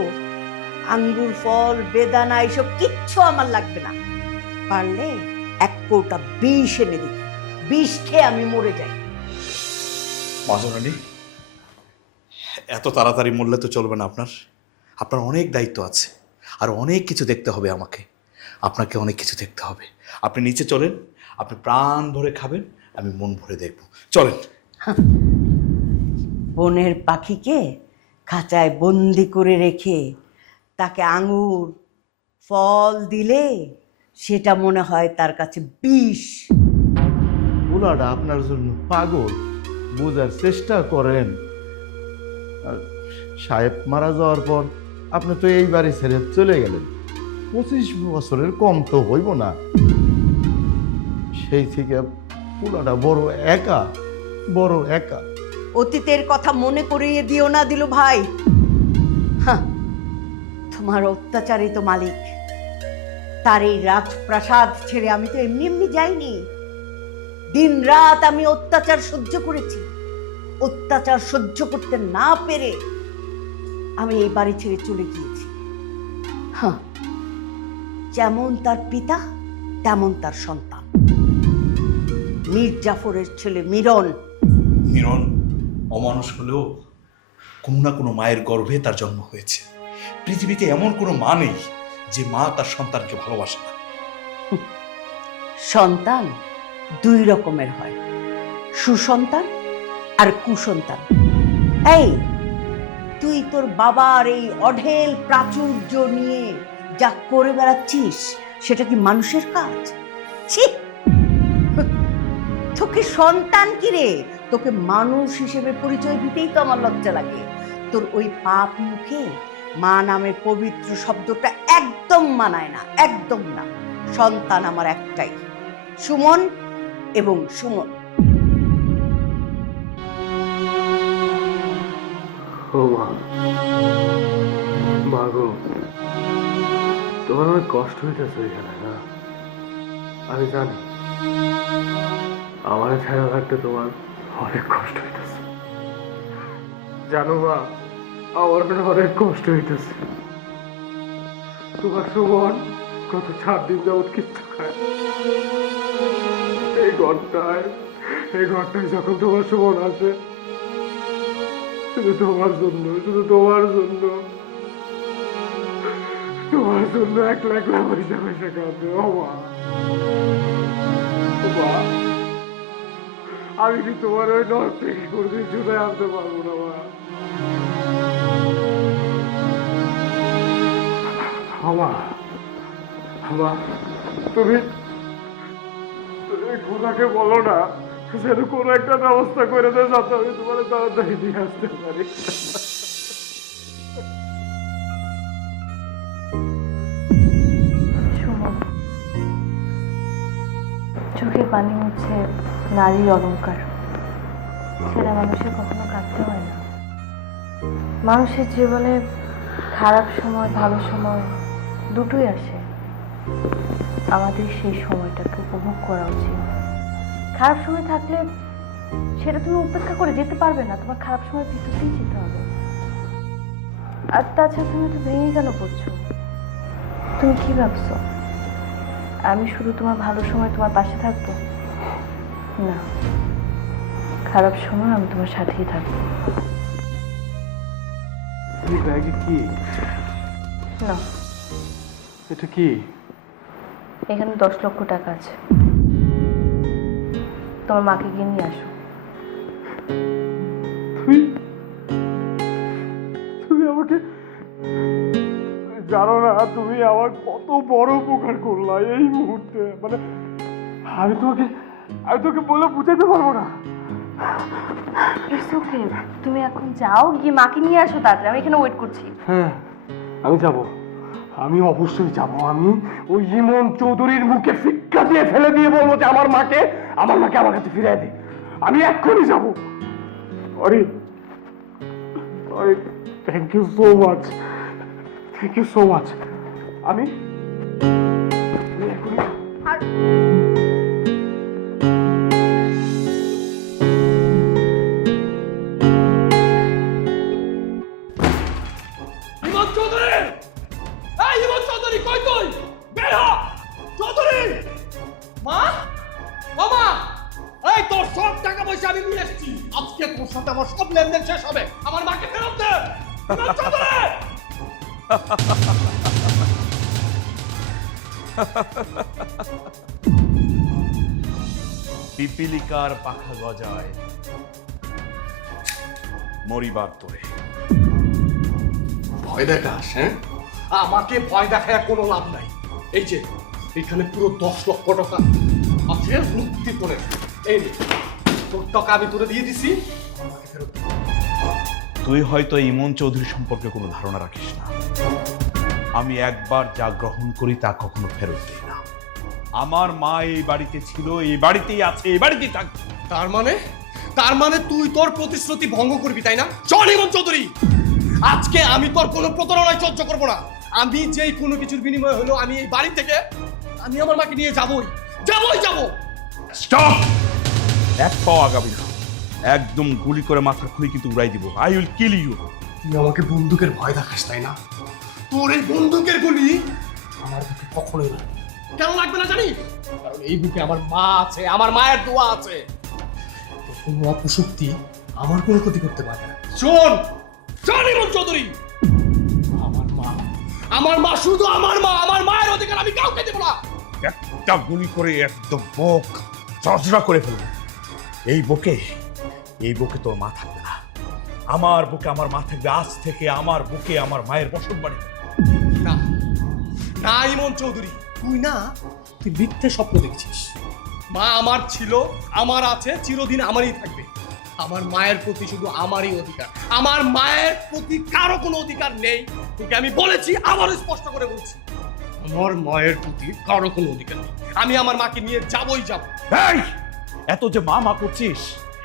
আঙ্গুর ফল, বেদানা এসব কিচ্ছু আমার লাগবে না। পারলে 1 কৌটা বিষ এনে দিতে, বিষ খেয়ে আমি মরে যাই। মাজরানি, এত তাড়াতাড়ি মরলে তো চলবে না। আপনার আপনার অনেক দায়িত্ব আছে, আর অনেক কিছু দেখতে হবে আমাকে। আপনাকে অনেক কিছু দেখতে হবে। আপনি নিচে চলেন, আপনি প্রাণ ভরে খাবেন, আমি মন ভরে দেখব। চলেন। বনের পাখিকে খাঁচায় বন্দি করে রেখে তাকে আঙুর ফল দিলে সেটা মনে হয় তার কাছে বিষ। পোলাটা আপনার জন্য পাগল, বোঝার চেষ্টা করেন। আর সাহেব মারা যাওয়ার পর আপনি তো এই বাড়ি ছেড়ে চলে গেলেন। 25 বছরের কম তো হইব না। সেই থেকে পোলাটা বড় একা। অতীতের কথা মনে করিয়ে দিও না দিলু ভাই। হ্যাঁ, তোমার অত্যাচারিত মালিক, তার এই রাজপ্রাসাদ ছেড়ে আমি তো এমনি এমনি যাইনি। দিন রাত আমি অত্যাচার সহ্য করেছি। অত্যাচার সহ্য করতে না পেরে আমি এই বাড়ি ছেড়ে চলে গিয়েছি। হ্যাঁ, যেমন তার পিতা তেমন তার সন্তান। মীর জাফরের ছেলে মিরন অমানুষ হলেও কোনো না কোনো মায়ের গর্ভে তার জন্ম হয়েছে। পৃথিবীতে এমন কোনো মা নেই যে মা তার সন্তানকে ভালোবাসে না। সন্তান দুই রকমের হয়, সুসন্তান আর কুসন্তান। এই তুই তোর বাবার এই অঢেল প্রাচুর্য নিয়ে যা করে বেড়াচ্ছিস সেটা কি মানুষের কাজ? ছি! তোকে সন্তান কি রে, তোকে মানুষ হিসেবে পরিচয় দিতেই তো আমার লজ্জা লাগে। তোর ওই পাপ মুখে মা নামের পবিত্র শব্দটা একদম মানায় না, একদম না। সন্তান আমার একটাই, সুমন এবং সুমন। ও মা গো, তোমার অনেক কষ্ট হইতেছে এখানে না? আমি জানি আমার ছায়া থাকতে তোমার অনেক কষ্ট হইতেছে। জানো মা, আমার অনেক কষ্ট হইতেছে। তোমার সুমন গত 4 দিন যাবৎ কিচ্ছু খায়। এই ঘরটায় যখন তোমার সুমন আসে, শুধু তোমার জন্য একলা পয়সা কাঁদবে। ও মা, আমি কি তোমার ওই নরক থেকে কোনদিন জুড়ে আনতে পারবো না মা। তুমি খোদাকে বলো না যেন কোনো একটা ব্যবস্থা করে দেয় যাতে আমি তোমার তাড়াতাড়ি নিয়ে আসতে পারি। সুমন, চোখে পানি হচ্ছে নারীর অলংকার। ছেলে মানুষের কখনো কাঁদতে হয় না। মানুষের জীবনে খারাপ সময় ভালো সময় দুটোই আসে। আমাদের সেই সময়টাকে উপভোগ করা উচিত। খারাপ সময় থাকলে সেটা তুমি উপেক্ষা করে যেতে পারবে না, তোমার খারাপ সময় ভিতর দিয়ে যেতে হবে। আর তাছাড়া তুমি তো ভেঙে কেন পড়ছো? তুমি কি ভাবছো আমি শুধু তোমার ভালো সময় তোমার পাশে থাকবো? না, খারাপ সময় আমি তোমার সাথেই থাকবো। কি না, এটা কি? এখানে 10 লক্ষ টাকা আছে, তোমার মাকে গিয়ে নিয়ে আসো। তুমি আমাকে জানো না, তুমি আমার কত বড় উপকার করলা এই মুহূর্তে। মানে আমি তোকে বলে বুঝাতে পারবো না। ইটস ওকে, তুমি এখন যাও, গিয়ে মাকে নিয়ে আসো তাড়াতাড়ি। আমি এখানে ওয়েট করছি। হ্যাঁ, আমি যাব, আমি অবশ্যই যাব। আমি ওই ইমন চৌধুরীর মুখে ফিক্কা দিয়ে ফেলে দিয়ে বলবো যে আমার মাকে আমার কাছে ফিরিয়ে দে। আমি এক্ষুনি যাব। Ori, thank you so much, আমি এক্ষুনি লেনদেন শেষ হবে। আমার মাকে ফেরত দে। ইমন চৌধুরী! পিপিলিকার পাখা গজায় মরিবার তোরে। ভয় দেখাস? হ্যাঁ, আমাকে ভয় দেখায় কোনো লাভ নাই। এই যে এখানে পুরো 10 লক্ষ টাকা আছে মুক্তি করে। এই নে, তোর টাকা আমি তোরে দিয়ে দিছি, আমাকে ফেরত দে। তুই হয়তো ইমন চৌধুরী সম্পর্কে কোনো ধারণা রাখিস না। আমি একবার যা গ্রহণ করি তা কখনো ফেরত দিই না। আমার মা এই বাড়িতে ছিল, এই বাড়িতেই আছে, এই বাড়িতেই থাকবে। তার মানে তুই তোর প্রতিশ্রুতি ভঙ্গ করবি, তাই না? চল ইমন চৌধুরী, আজকে আমি তোর কোনো প্রতারণায় সহ্য করবো না। আমি যেই কোনো কিছুর বিনিময় হলো আমি এই বাড়ি থেকে আমি আমার মাকে নিয়ে যাবই। স্টপ! এক পাও আগাবি না। একদম গুলি করে মাথার খুলি কিন্তু উড়াই দিব। I will kill you. তুই আমাকে বন্দুকের ভয় দেখাস, তাই না? তোর এই বন্দুকের গুলি আমার বুকে কখনোই না। কেন লাগবে না জানি? কারণ এই বুকে আমার মা আছে, আমার মায়ের দোয়া আছে। তোর কোনো অপশক্তি আমার কোনো ক্ষতি করতে পারে না। শোন ইমন চৌধুরী, আমার মা শুধু আমার মা, আমার মায়ের অধিকার আমি কাউকে দেব না। একটা গুলি করে একদম বুক চড়চড়া করে ফেলবো। এই বুকে তোর মা থাকবে না। আমার বুকে আমার মা থাকবে। আজ থেকে আমার বুকে আমার মায়ের বসত বাড়ি। না না ইমন চৌধুরী, তুই মিথ্যে স্বপ্ন দেখছিস। মা আমার ছিল, আমার আছে, চিরদিন আমারই থাকবে। আমার মায়ের প্রতি শুধু আমারই অধিকার, আমার মায়ের প্রতি কারো কোনো অধিকার নেই। তোকে আমি বলেছি, আবারও স্পষ্ট করে বলছি, আমার মায়ের প্রতি কারো কোনো অধিকার নেই। আমি আমার মাকে নিয়ে যাবই যাব। এই, এত যে মা করছিস,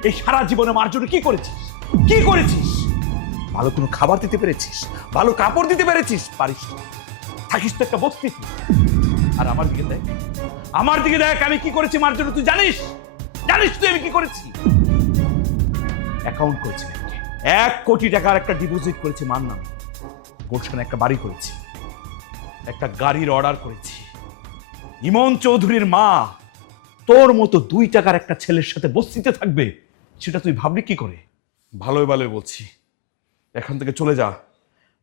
এই সারা জীবনে মার জন্য কি করেছিস? ভালো কোনো খাবার দিতে পেরেছিস? ভালো কাপড় দিতে পেরেছিস? পারিস না। থাকিস তো একটা বস্তি। আর আমার দিকে দেখ আমি কি করেছি মার জন্য। তুই জানিস তুই আমি কি করেছি? অ্যাকাউন্ট করেছি ব্যাংকে। 1 কোটি টাকার একটা ডিপোজিট করেছি মার নামে। গুলশানে একটা বাড়ি করেছি, একটা গাড়ির অর্ডার করেছি। ইমন চৌধুরীর মা তোর মতো 2 টাকার একটা ছেলের সাথে বস্তিতে থাকবে, সেটা তুই ভাবলি কি করে? ভালোই বলছি, এখান থেকে চলে যা।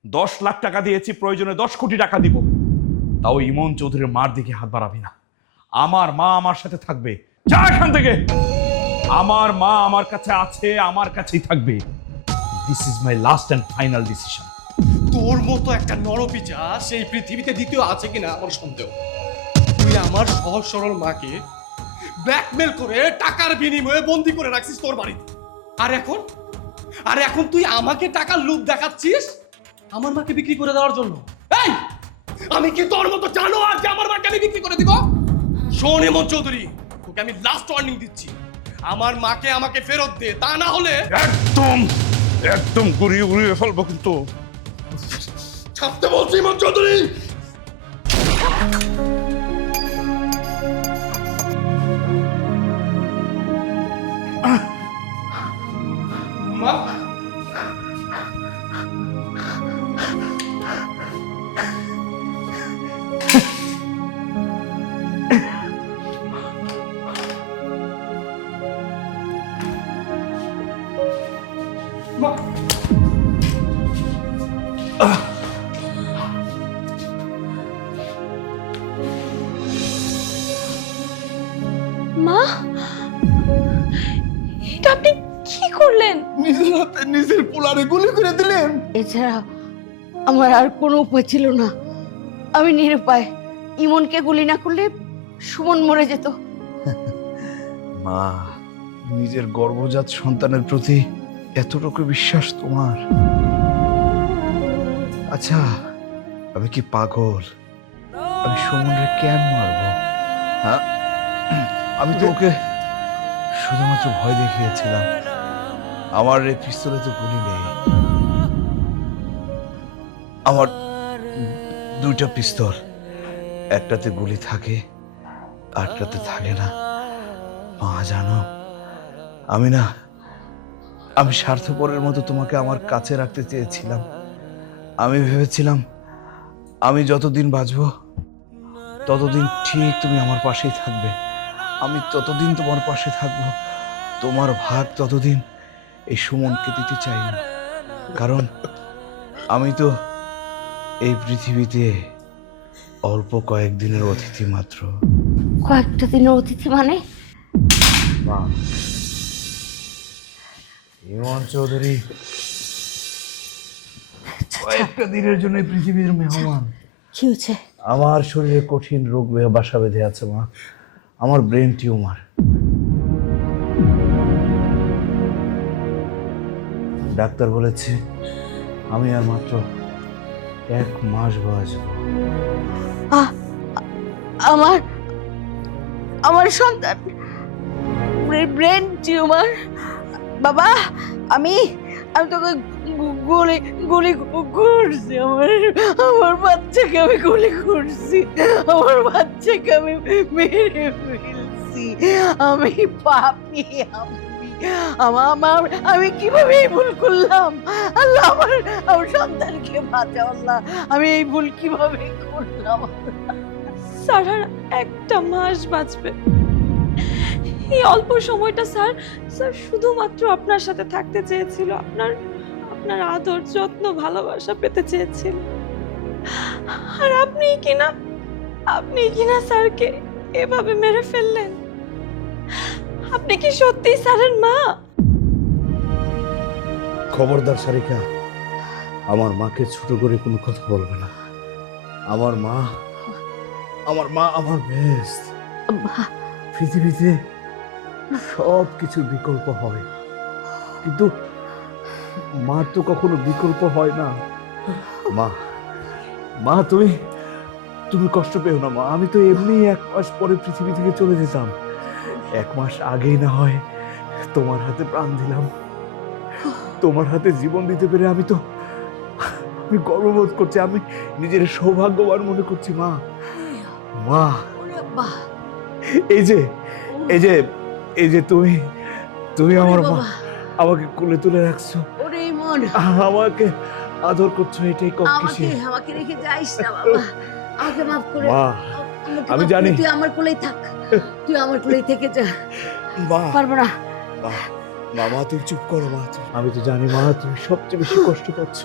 10 লাখ টাকা দিয়েছি, প্রয়োজনে 10 কোটি টাকা দিব। তাও ইমন চৌধুরীর মার দিকে হাত বাড়াবি না। আমার মা আমার সাথে থাকবে। যা এখান থেকে। আমার মা আমার কাছে আছে, আমার কাছেই থাকবে। This is my last and final decision. তোর মতো একটা নরপিচা সেই পৃথিবীতে দ্বিতীয় আছে কিনা আমার সন্দেহ। তুই আমার সহজ সরল মাকে ব্ল্যাকমেল করে টাকার বিনিময়ে বন্দি করে রাখছিস তোর বাড়িতে। আর এখন তুই আমাকে টাকার লোভ দেখাচ্ছিস আমার মাকে বিক্রি করে দেওয়ার জন্য। এই, আমি কি তোর মতো জানোয়ার যে আমার মাকে আমি বিক্রি করে দিব? শোন ইমন চৌধুরী, তোকে আমি লাস্ট ওয়ার্নিং দিচ্ছি, আমার মাকে আমাকে ফেরত দে, তা না হলে একদম গুড়িয়ে ফেলবো কিন্তু। ছাড়তে বলছি ইমন চৌধুরী। মা, মা, এটা আপনি কি করলেন? নিজের হাতে নিজের পোলারে গুলি করে দিলেন। এছাড়া আমার আর কোনো উপায় ছিল না। আমি নিরুপায়। ইমনকে গুলি না করলে সুমন মরে যেত। মা, নিজের গর্ভজাত সন্তানের প্রতি এতটুকু বিশ্বাস তোমার? আচ্ছা, আমি কি পাগল? আমি সুমনকে কেন মারবো? হ্যাঁ, আমি তো ওকে শুধুমাত্র ভয় দেখিয়েছিলাম। আমার এই পিস্তলে তো গুলি নেই। আমার 2টা পিস্তল, একটাতে গুলি থাকে, আরটাতে থাকে না। মা জানো, আমি স্বার্থপরের মতো তোমাকে আমার কাছে রাখতে চেয়েছিলাম। আমি ভেবেছিলাম আমি যতদিন বাঁচবো ততদিন ঠিক তুমি আমার পাশেই থাকবে। আমি ততদিন তোমার পাশে থাকবো, তোমার ভাগ ততদিন এই সুমনকে দিতে চাই না, কারণ আমি তো এই পৃথিবীতে অল্প কয়েকদিনের অতিথি মাত্র। কয়েকটা দিনের অতিথি মানে? মা, ইমন চৌধুরী কয়েকটা দিনের জন্য এই পৃথিবীর মেহমান। কি হয়েছে? আমার শরীরে কঠিন রোগ বাসা বেঁধে আছে মা, আমার ব্রেন টিউমার। ডাক্তার বলেছে আমি আর মাত্র 1 মাস বাঁচব। আমার আমার সন্তান ব্রেন টিউমার? বাবা, আমি তোকে গুলি গুলি করছি। আমার বাচ্চাকে আমি গুলি করছি। আমার বাচ্চাকে আমি মেরে ফেলছি। আমি পাপী। আমি কিভাবে এই ভুল করলাম? আল্লাহ, আমার সন্তানকে বাঁচাও আল্লাহ। আমি এই ভুল কিভাবে করলাম? স্যার আর 1টা মাস বাঁচবে। এই অল্প সময়টা স্যার শুধুমাত্র আপনার সাথে থাকতে চেয়েছিল, আপনার আদর, যত্ন, ভালোবাসা পেতে চেয়েছিল। আর আপনি কিনা স্যারকে এভাবে মেরে ফেললেন। আপনি কি সত্যি স্যারের মা? খবরদার সারিকা, আমার মাকে ছোট করে কোনো কথা বলবে না। আমার মা আমার বেস্ট। পৃথিবীতে সব কিছুর বিকল্প হয়, কিন্তু মার তো কখনো বিকল্প হয় না। মা তুমি কষ্ট পেও না মা। আমি তো এমনি 1 মাস পরে পৃথিবী থেকে চলে যেতাম। 1 মাস আগেই না হয় তোমার হাতে প্রাণ দিলাম। তোমার হাতে জীবন দিতে পেরে আমি গর্ববোধ করছি। আমি নিজের সৌভাগ্যবান মনে করছি মা। এই যে তুমি আমার মা, আমাকে কোলে তুলে রাখছো, আমাকে আদর করছো, এটাই কম কিছু। আমাকে রেখে যাইস না বাবা, আমাকে মাফ করে মা, আমি জানি তুই আমার কোলেই থাক। তুই আমার কোলেই থেকে যা। পারবো না। মা তুমি চুপ করো মা। আমি তো জানি মা, তুমি সবচেয়ে বেশি কষ্ট পাচ্ছ,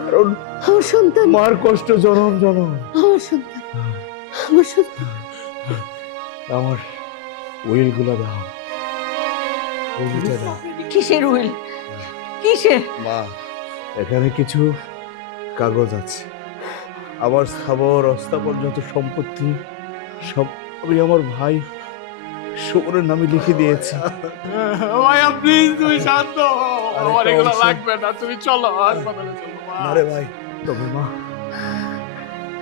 কারণ আমার সন্তান। মার কষ্ট জনম। আমার সন্তান। আমার উইল গুলো দাও। উইলটা দাও। কিসের উইল? কিসের? মা, এখানে কিছু কাগজ আছে। আমার স্থাবর অস্থাবর যত সম্পত্তি সব আমি আমার ভাই সুমনের নামে লিখে দিয়েছি। ভাইয়া প্লিজ তুমি শান্ত হও। আরে আমার এগুলো কৌশল। লাগবে না, তুমি চলো হাসপাতালে চলো। আরে ভাই, তবে মা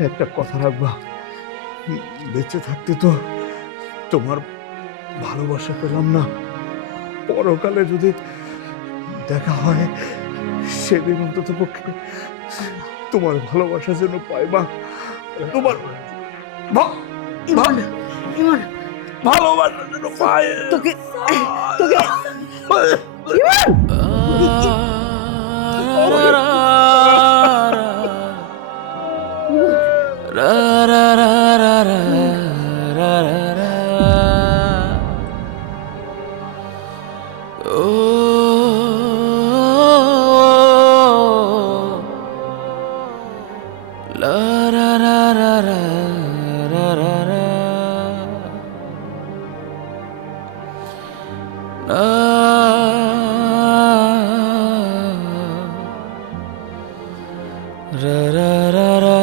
একটা কথা রাখবা, বেঁচে থাকতে তো তোমার ভালোবাসা পেলাম না, পরকালে যদি দেখা হয় সেদিন অন্তত পক্ষে তোমার ভালোবাসা যেন পাই মা। তোমার ইমন, ভালোবাসা যেন পাই। তোকে ইমন! ra ra ra ra